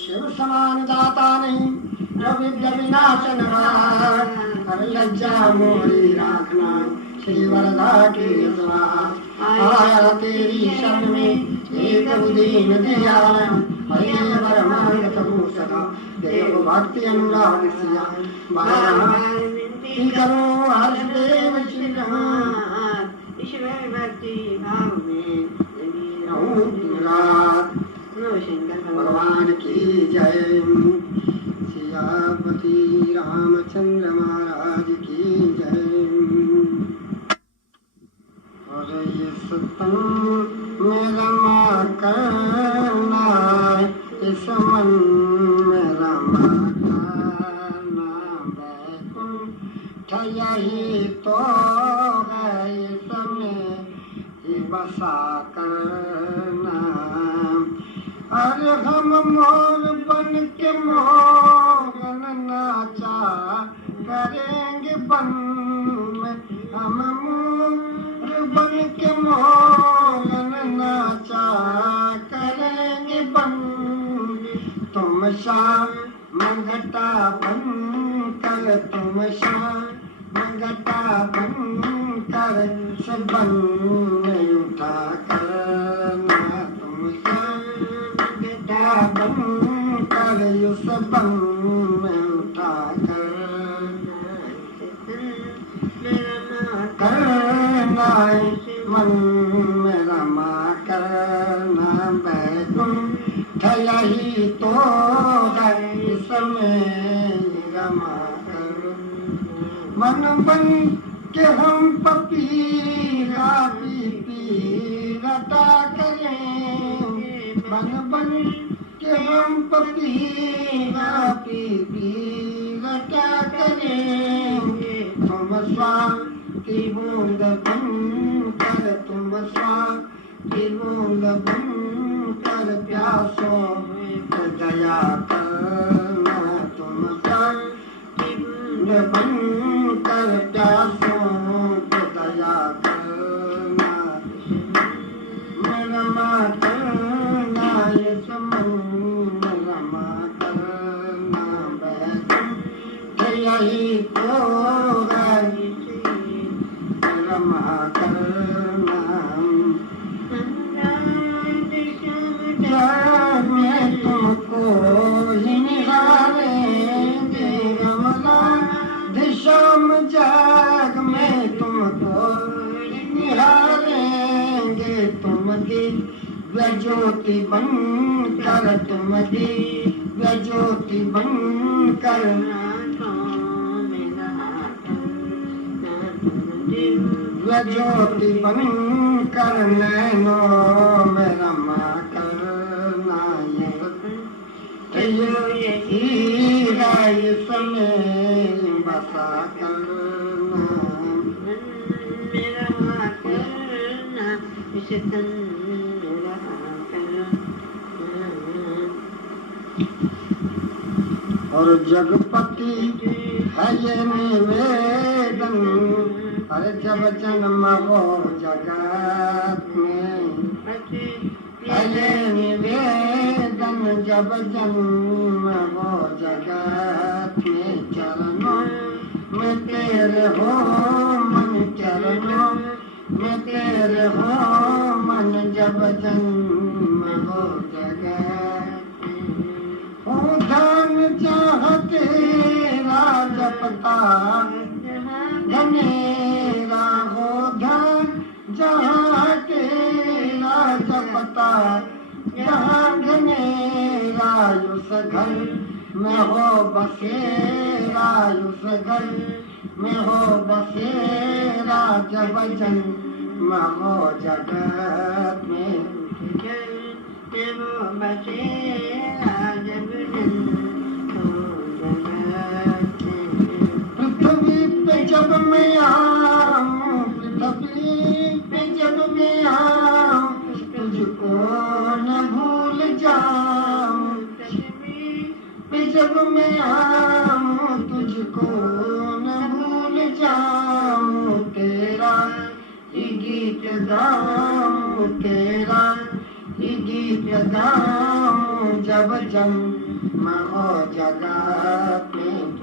शिव समान दाता नहीं जो विद्या विनाशन हर लज्जा मोरी राखना श्री वरदा के स्वाहा आया तेरी शरण में एक उदीन दयाल हरि परमानंद तबु सदा देव भक्ति अनुराग सिया बारंबार करो हर्ष देव श्री राम ईश्वर भक्ति भाव में रहूं दिन रात। भगवान की जय। सियापति रामचंद्र महाराज की जय। और ये सतन में रमा करना इस मन में रमा करना बैकुंठ यही तो है इसमें ही बसा करना। अरे हम मोर बन के मोहन नाचा करेंगे बन में हम मोर बन के मोहन नाचा करेंगे बन। तुम श्याम घटा बन कर तुम श्याम घटा बन कर सबन में उठा करना तुम बेटा बन कर सबन में उठा करना मन में रमा करना बैकुंठ यही तो इसमें रमा कर मन बन के हम पपीरा पी रटा करें मन बन के हम पपीरा पी रटा करें तुम स्वाति बूंद बन कर तुम स्वाति बूंद बन कर प्यासों में दया करना तुम स्वाति बूंद बन कर प्यासों में दया करना रमा करना ये समन रमा करना बैकुंठ यही तो रमा करना जब मैं तुमको ही निहारेंगे रमला दिशम जग में तुमको निहारेंगे तुम दिव्य ज्योति बन कर तुम दिव्य ज्योति बन कर दिव्य ज्योति बन कर नैनों में रमा करना ये हीरा इसमें बसा करना रमा करना इसे तन रहा करना और जगपति है ये निवेदन अरे जब जन्म हो जगत में है ये निवेदन जब जन्म हो जगत में चरणों में तेरे हो मन चरणों में तेरे हो मन जब जन्म हो जगत हो धन चाहते राजपता धनेरा हो धन जहाँ तेरा जपता जहाँ घनेरा उस घर में हो बसेरा उस घर में हो बसेरा जब जन्म हो जगत में हो बसेरा जब जन्म हो जगत पृथ्वी पे जब मैं आऊं पृथ्वी पे जब मैं आऊं तुझको न भूल जाऊं पे जब मैं आऊं तुझको न भूल जाऊं तेरा ही गीत गाऊं तेरा ही गीत गाऊं जब जन्म हो जगत में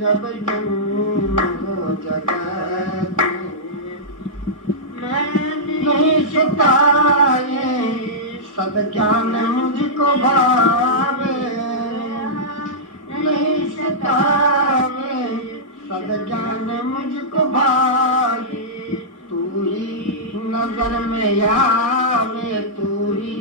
जब जन्म हो जगत नहीं सताए सद्ज्ञान मुझको भावे नहीं सताए सद्ज्ञान मुझको भावे तू ही नजर में आवे तू ही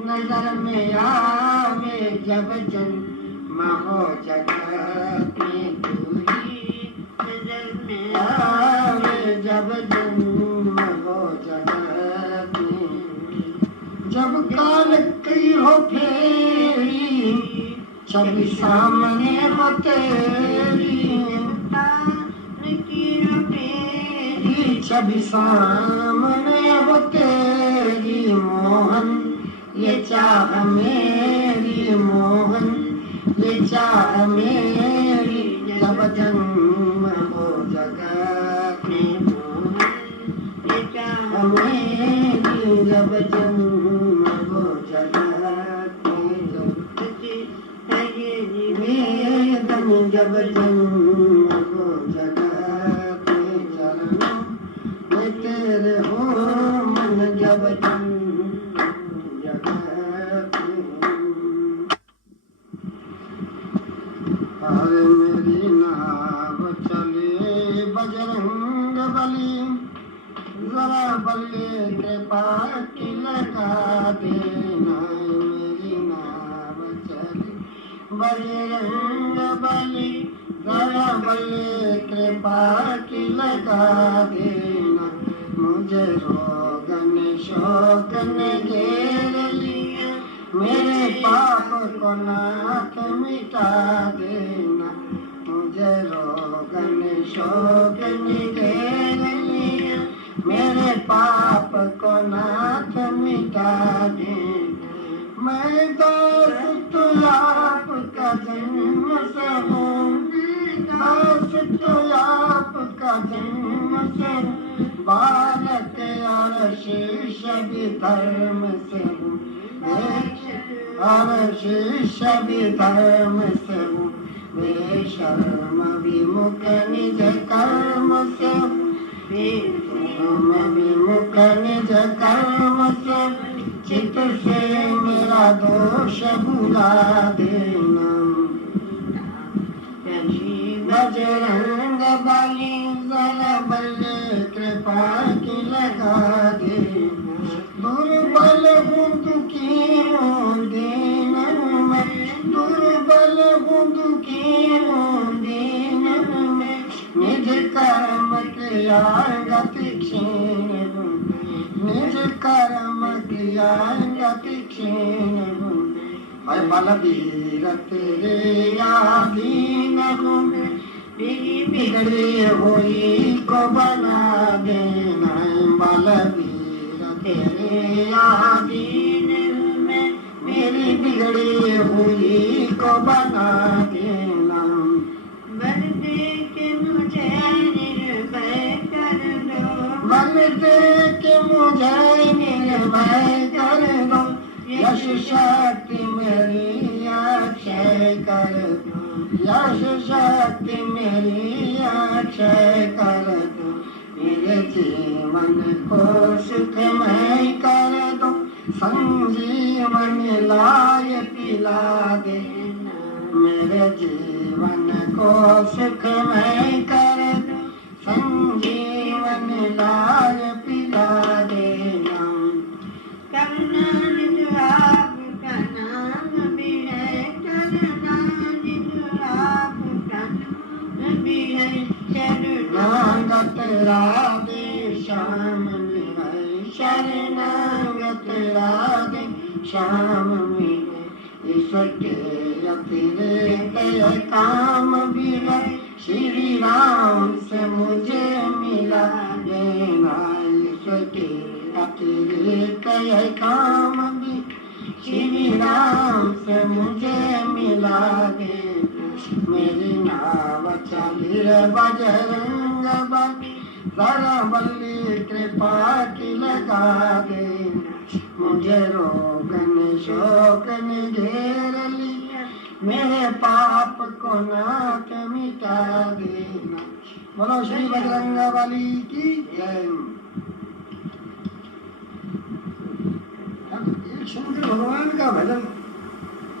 नजर में आवे जब जन्म हो जगत में तू ही नजर में आवे जब जन्म हो जगत में जब काल की हो फेरी छवि सामने हो तेरी छवि सामने हो तेरी मोहन ये चाह मेरी मोहन ये चाह मेरी जब जन्म हो जगत में मोहन ये चाह मेरी जब जन्म हो जगत में जब जन्म हो देना मेरी नाव चली बजरंग बली जरा बल्ले कृपा की लगा देना मुझे रोगन शोकन घेर लिया मेरे पाप को नाथ मिटा देना मुझे रोगन शोकन घेर लिया मेरे पाप को नाथ मिटा देना मैं दास तो आपका जन्म से हूँ दास तो आपका जन्म से बालक और शिष्य भी धर्म से हूँ और शिष्य भी धर्म से हूँ बेशर्म विमुख निज कर्म से विमुख निज कर्म से चित से मेरा दोष भुला देना बजरंग बली जरा बल्ले कृपा की लगा दे दुर्बल हूँ दुखी हूँ दीन मैं दुर्बल हूँ दुखी हूँ दीन मैं निज कर्म किया गति क्षीण हूँ निज कर्म किया गति क्षीण हूँ बलवीर तेरे आधीन हूँ बिगड़ी हुई को बना देना बलवीर तेरे आधीन में मेरी बिगड़ी हुई को बना देना बल दे के मुझे निर्भय कर दो बल दे के मुझे निर्भय कर दो यश शक्ति मेरी अक्षय कर दो यश शक्ति मेरी अक्षय कर दो मेरे जीवन को सुखमय कर दो संजीवन लाय पिला देना मेरे जीवन को सुखमय कर दो संजीवन लाय पिला देना करना आपका नाम भी है करना आपका नाम भी है शरणागत राधे श्याम में है शरणागत राधे श्याम में है इसके अतिरिक्त काम भी है श्री राम से मुझे मिला देना इसके अतिरिक्त काम भी श्री राम से मुझे मिला दे मेरी नाव चली रे बजरंग बली जरा बल्ली कृपा की लगा दे मुझे रोगन शोकन घेर लिया मेरे पाप को नाथ मिटा देना बोलो श्री बजरंग बली की जय शंकर भगवान का भजन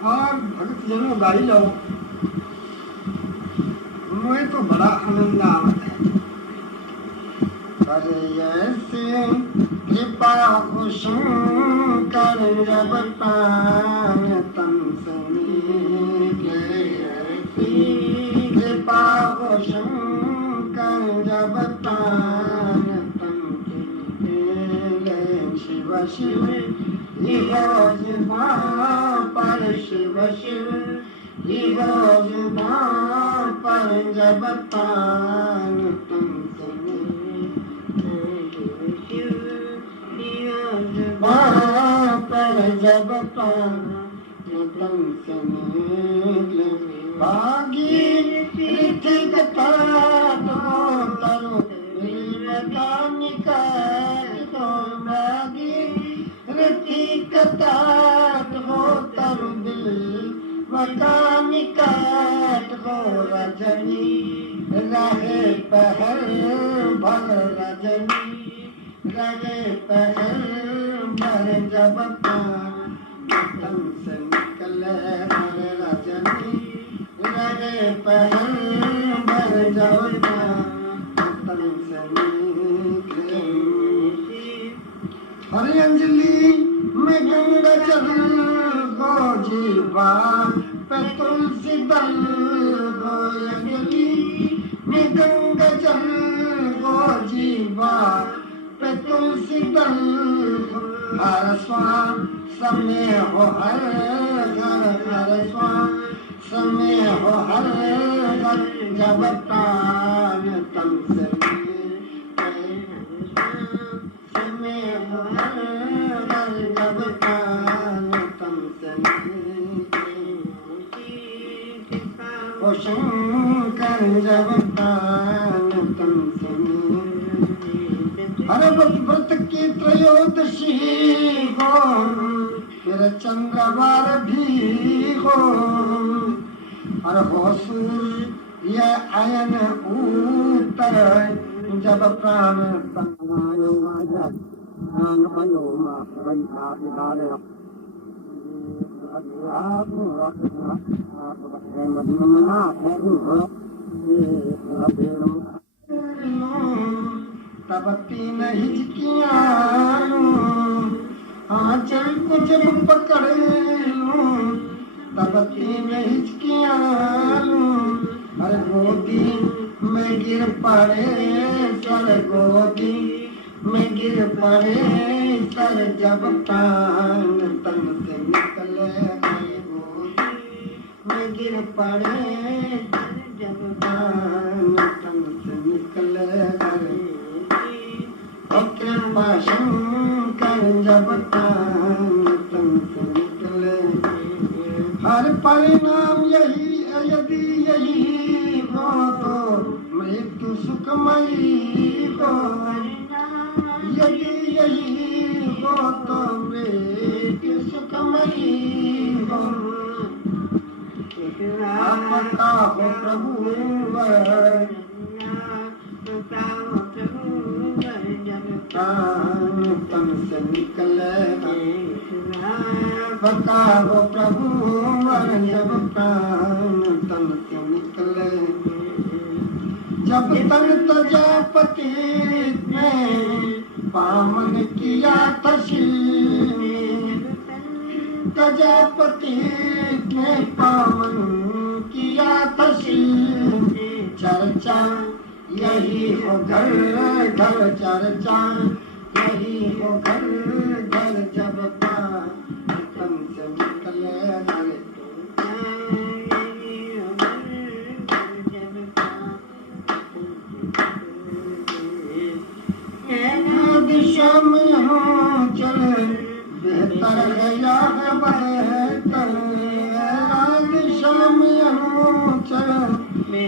और भक्त जनों गाई लो मुझे तो बड़ा आनंद आता है अरे ऐसे कृपा शंकर जब प्राण तन से निकले ऐसी कृपा शंकर जब प्राण तन से निकले शिव शिव पर शिव शिव पर जब तान तुम पर जब तान तुम भागी ऋतिक तरो निकट तो भागी ऋतिक हो तरु दिल मकान निकट हो रजनी रहे पहल भर रजनी रहे पहल भर जब तम से निकले हर रजनी रहे पहल भर जब तम से निकले हरि अंजलि में मैं गंगा जल गो जीवा पे तुलसी दल गो अंजलि मैं गंगा जल गो जीवा पे तुलसी दल हर स्वाम समय हो हर घर हर स्वाम समय हो हर घर जब प्राण तन से समय हो हर घर जब प्राण तन से ओ शंकर जब प्राण तन से हर व्रत की त्रयोदशी हो फिर चंद्रवार भी हो और हो सूर्य आयन उत्तर जब प्राण तब तीन हिचकियां आंचल को जब पकड़ लूं तब तीन हिचकियां लूं हर गोदी में गिर पड़े सर गोदी में गिर पड़े सर जब प्राण तन से निकले गोदी में गिर पड़े जब प्राण तन से निकले कृपा शंकर जब प्राण तन से निकले हर परिणाम यही यदि यही हो तो मृत्यु सुखमयी हो यदि यही हो तो मृत्यु सुखमयी हो आपका हो प्रभु तन से निकले बताओ प्रभु जब प्राण तन से निकले जब तन प्रजापति ने पावन किया तस्वीर प्रजापति ने पावन किया तस्वीर चर्चा यही हो घर घर चर्चा यही हो घर घर जब तन से निकले दिशा में हो चले बेहतर गया है बेहतर दिशा में हो चले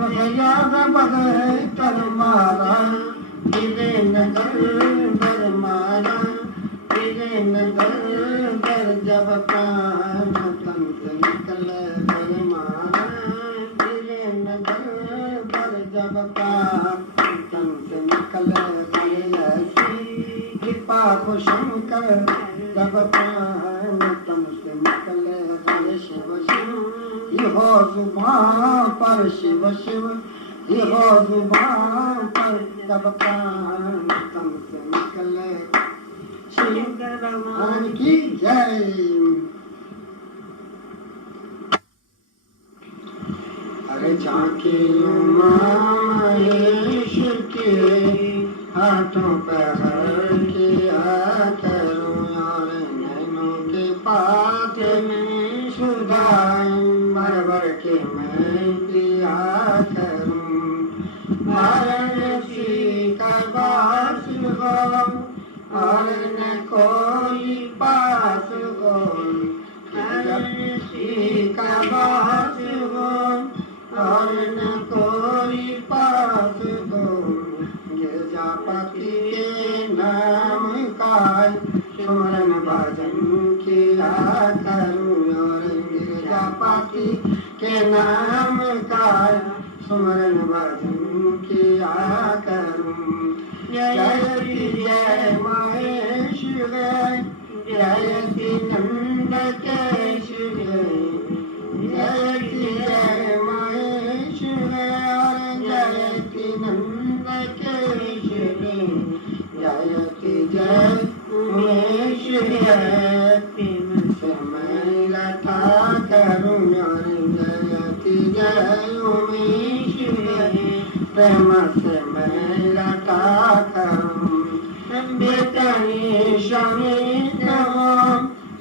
गया है बेहतर मारा गिरे नगर घर मारा गिरे नगर घर जब प्राण तन से निकले घर मारा गिरे नगर घर जब प्राण तन से निकले ऐसी कृपा को शंकर जब प्राण तन से निकले हरे शिव शिव इहो जुबान पर शिव शिव इहो जुबान पर जब प्राण तन से निकले शंकर भगवान की जय। अरे झांकी महेश्वर के हाथों पे हर किया करूं और नैनों के पास में सुधाई बरबर के मैं पिया करूं वाराणसी का वास हो और न कोई पास हो वाराणसी का वास हो और न कोई पास हो गिरजापति के नाम का सुमरन भजन किया करूं और गिरजापति के नाम का सुमरन भजन किया करूं जय जय महेश्वर जय नंद केशव जय जय महेश्वर जय नंद केशव जय जय महेश्वर प्रेम से मैं लटा करूं। बेटा ईश्वरी न हो,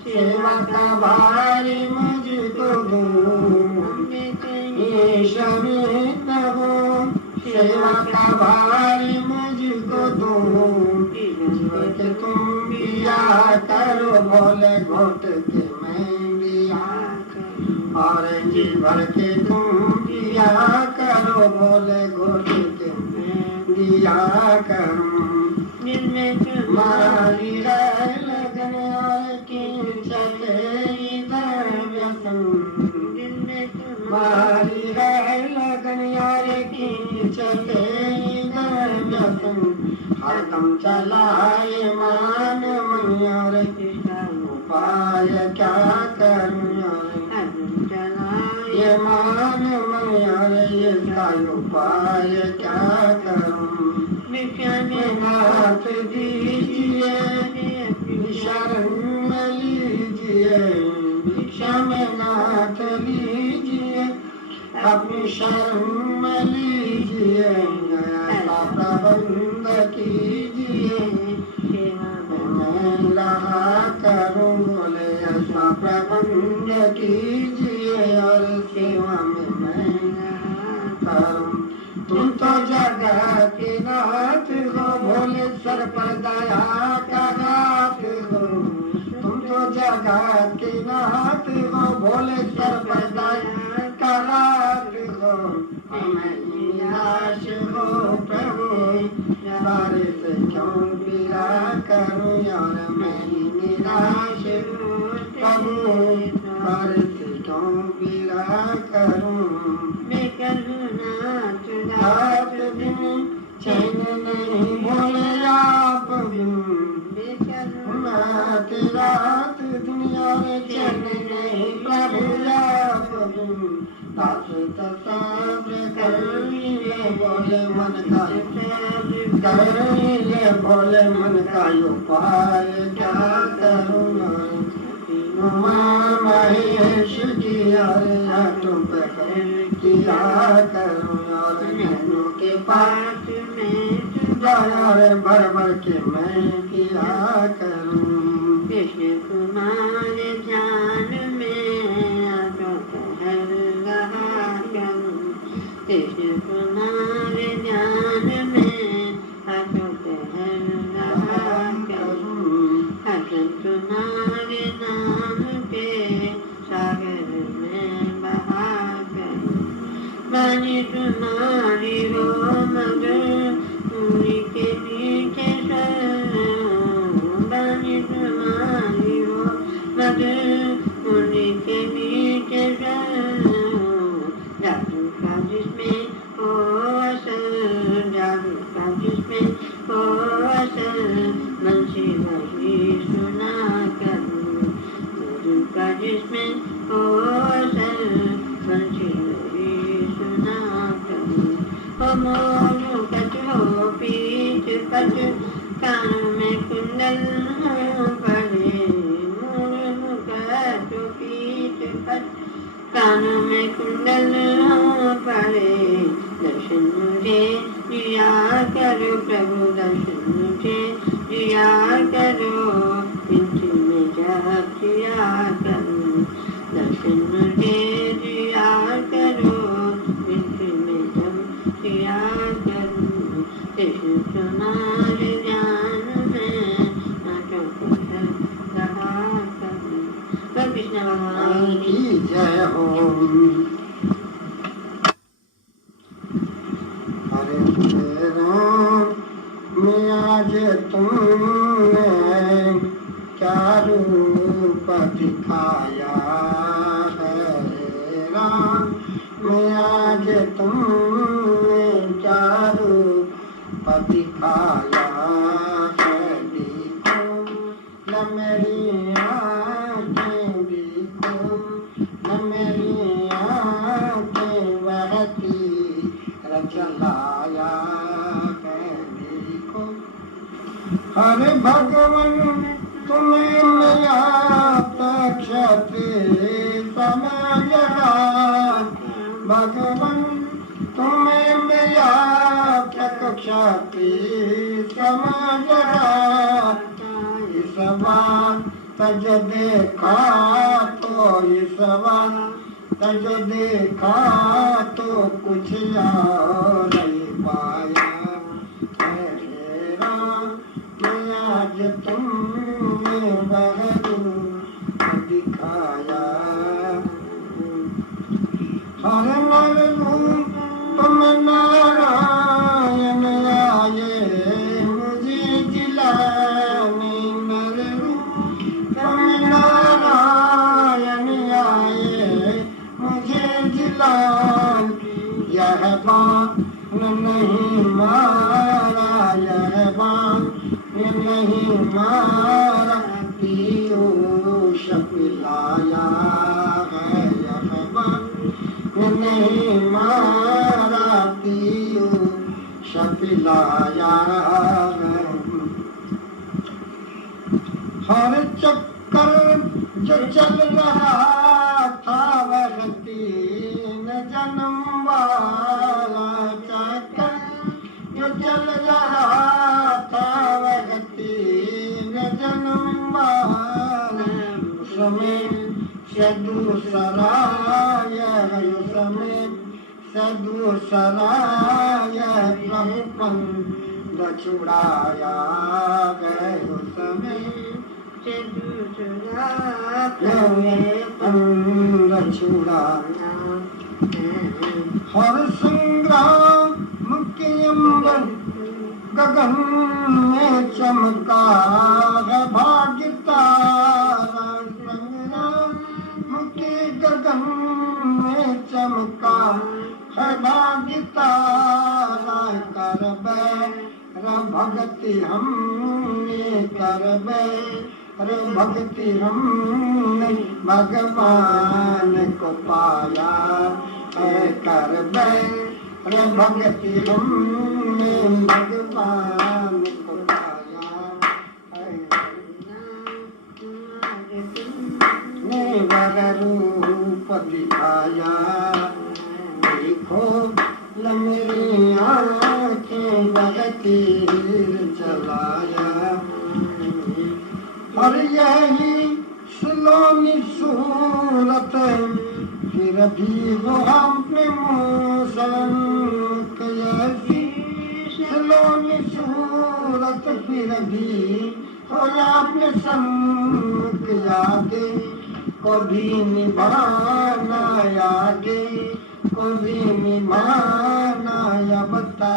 सेवा का भारी मुझको दूं। ईश्वरी न हो, सेवा का भारी मुझको दूं। के तुम बिया करो, भोले घोट के मैं बिया करूं। और जी भर के तुम बिया करो, भोले घोट के मैं बिया करूं। मारी लगन की चले इधर व्यसन, मारी लगन की चले इधर व्यसन। हरदम चलाए मान मन यार, उपाय क्या करूं यार। ये मान मन यार, इसका उपाय क्या करूं। नाथ दीजिए शरण लीजिए, भिक्षा में नाथ लीजिए, अपनी शरण लीजिए। ऐसा प्रबंध कीजिए, मैं रहा करूं, बोले ऐसा प्रबंध कीजिए, और सेवा में मैं करूं। तुम तो जगत के नाथ हो, भोले सर पर दया का नाथ हो। तुम तो जगत के नाथ हो, भोले सर पर दया का नाथ हो। मैं निराश हो प्रभु, बारे से क्यों पीड़ा करूं यार। मैं निराश हो प्रभु, बारे से क्यों पीड़ा करूं। रात दिन चैन नहीं भोले आप बिन, रात रात दुनिया में चैन नहीं प्रभु आप बिन। दास सब्र कर ले भोले मन का, कर ले भोले मन का उपाय क्या करूं। महेश की तुम किया करूं, और नैनों के पास में जाया भर भर के मैं किया करूं। कृष्ण कुमार ध्यान में आजो कहर रहा करूं। कृष्ण कुमार ध्यान में आजो कहर रहा करूं। हसन तुम्हारे नाम के सागर में बहा करूं। बानी तुम्हारी हो मगर पूरी के नीचे बानी तुम्हारी हो मगर पूरी के नीचे जादू का जिसमें हो असर, जादू का जिसमें हो असर। बंसी वही सुना करूं, जादू का जिसमें हो असर। बंसी मोरू कच हो पीठ कच, कान में कुंडल हो पड़े। मोरू कच हो पीठ कच, कान में कुंडल हो पड़े। दर्शन मुझे दिया करो प्रभु, दर्शन मुझे दिया करो। बिंच में जब दिया करो, दर्शन मुझे दिया करो। किया करूं। कृष्ण तुम्हारे ध्यान में आजो कहा करूं। तो कृष्ण भगवान की जय हो। हरे राम में आज तुमने क्या रूप दिखाया है। राम में आज तुमने क्या रूप दिखाया है। देखो न मेरी आँखें, देखो न मेरी आँखें, बहती रचलाया है। देखो हरे भगवन तुम्हें नया क्षत्रिय समाज, भगवन तुम्हें मिला शक्ति समझ रहा इस बात तज देखा तो इस बात तज देखा तो कुछ और नहीं पाया मेरा मैं आज तुमने बहादुर दिखाया हर नर रूप तुम नारायण आए मुझे जिलाने नर रूप तुम नारायण आए मुझे जिलान यह बात नहीं मारा यह बात नहीं मारा पीयूष पिलाया है यह बात नहीं मारा पीयूष पिलाया है हर चक्कर जो चल रहा था वह 3 जन्म वाला चक्कर जो चल रहा था वह 3 जन्म वाला उसमें से दूसरा उसमें से दूसरा प्रभुपंद छुड़ाया गए उसमें पंद छुड़ाया हर संग्राम के अंबर गगन में चमका है भाग्य तारा संग्राम के गगन में चमका है भाग्य तारा कर भक्ति हमने कर भक्ति हमने भगवान को पाया है कर भक्ति हमने भगवान को पाया है ने वर रूप दिखाया देखो मेरी आँखें बगती चलाया और यही सलोनी सूरत फिर भी वो अपने मुसलन कैसी सलोनी सूरत फिर भी हो अपने सम्मुख यादे कभी निभाना यादे कभी निभाना या बता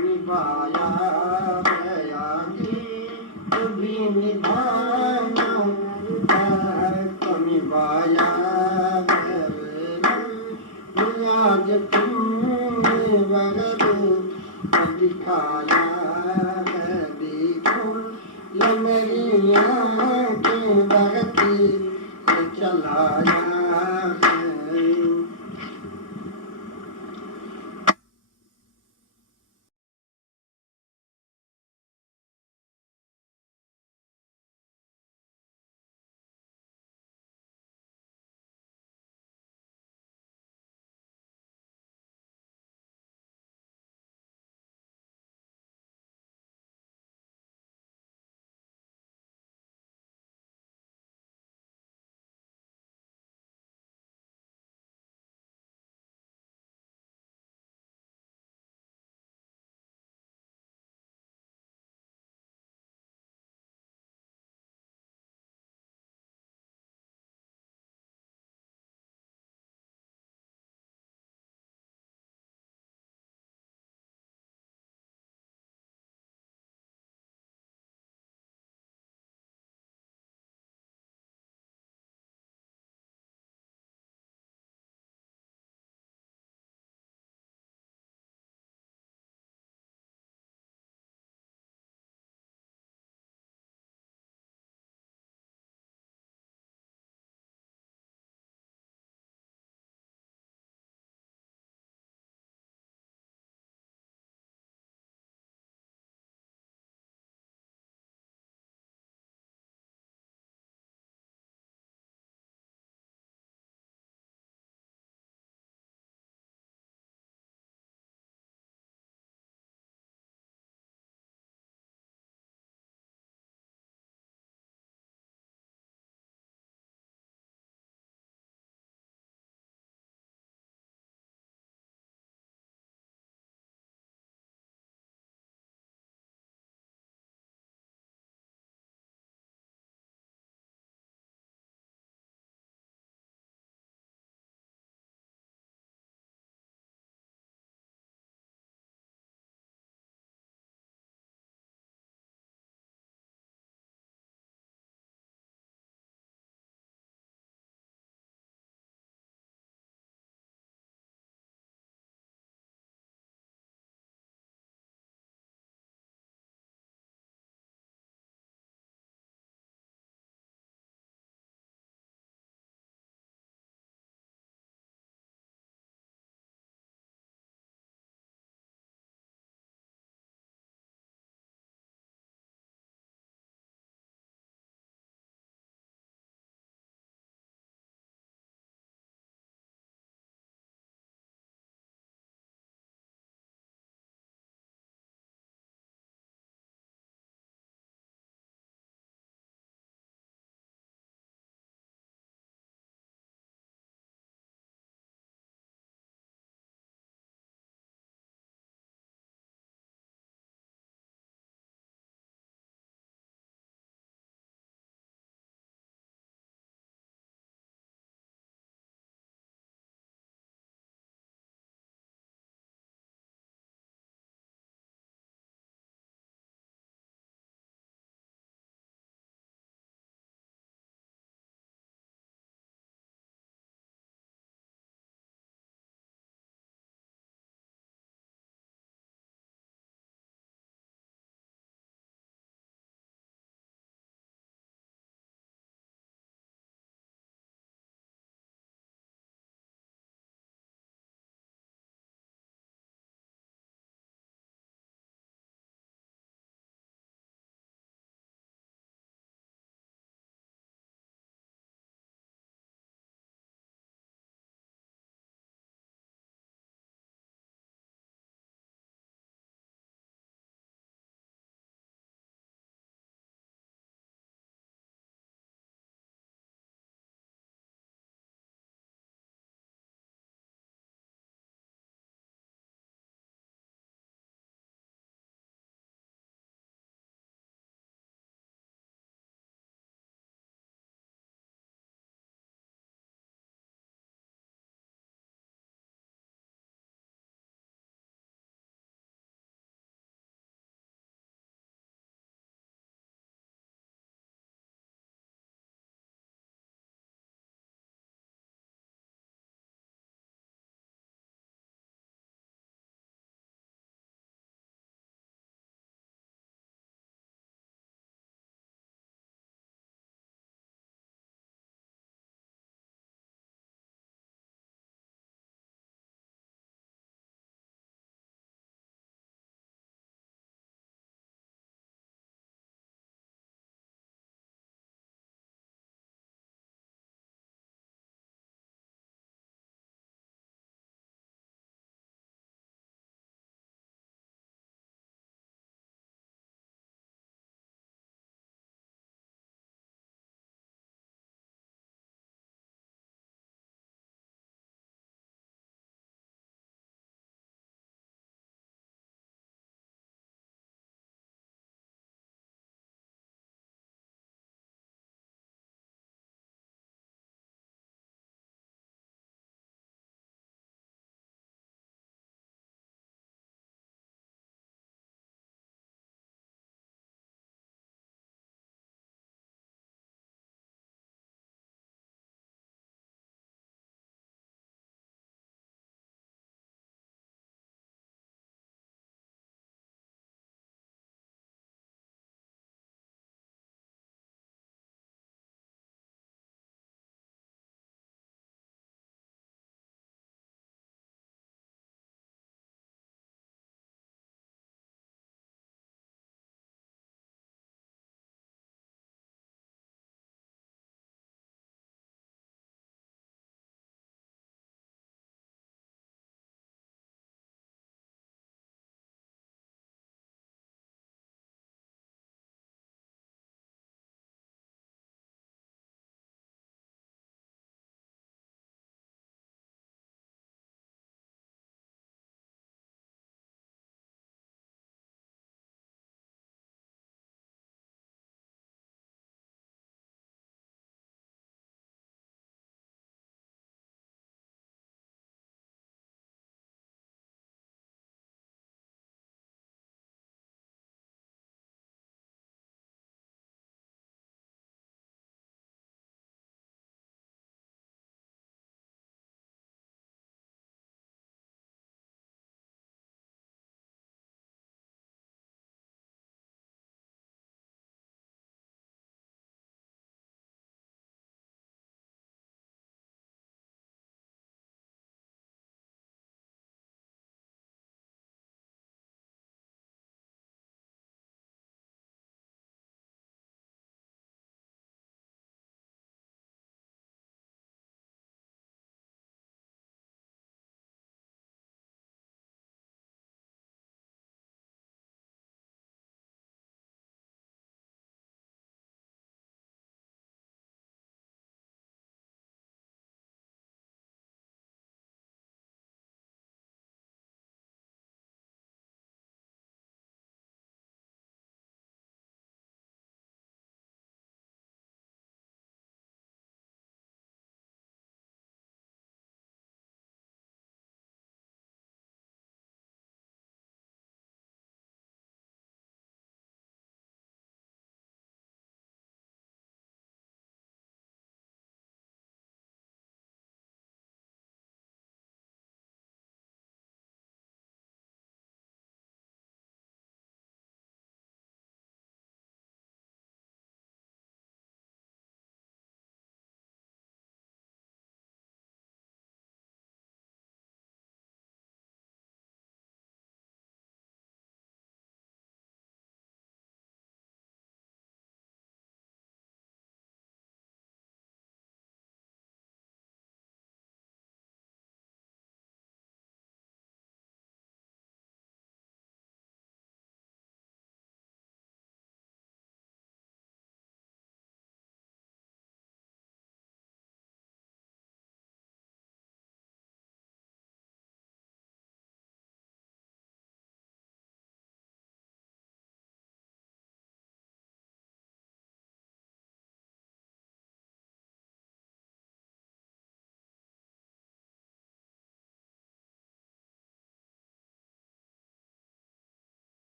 निभाया यादे कभी निभाना निभाया आज तुमने बगैर दिखाया देखो ये मेरी आँखें बगती चला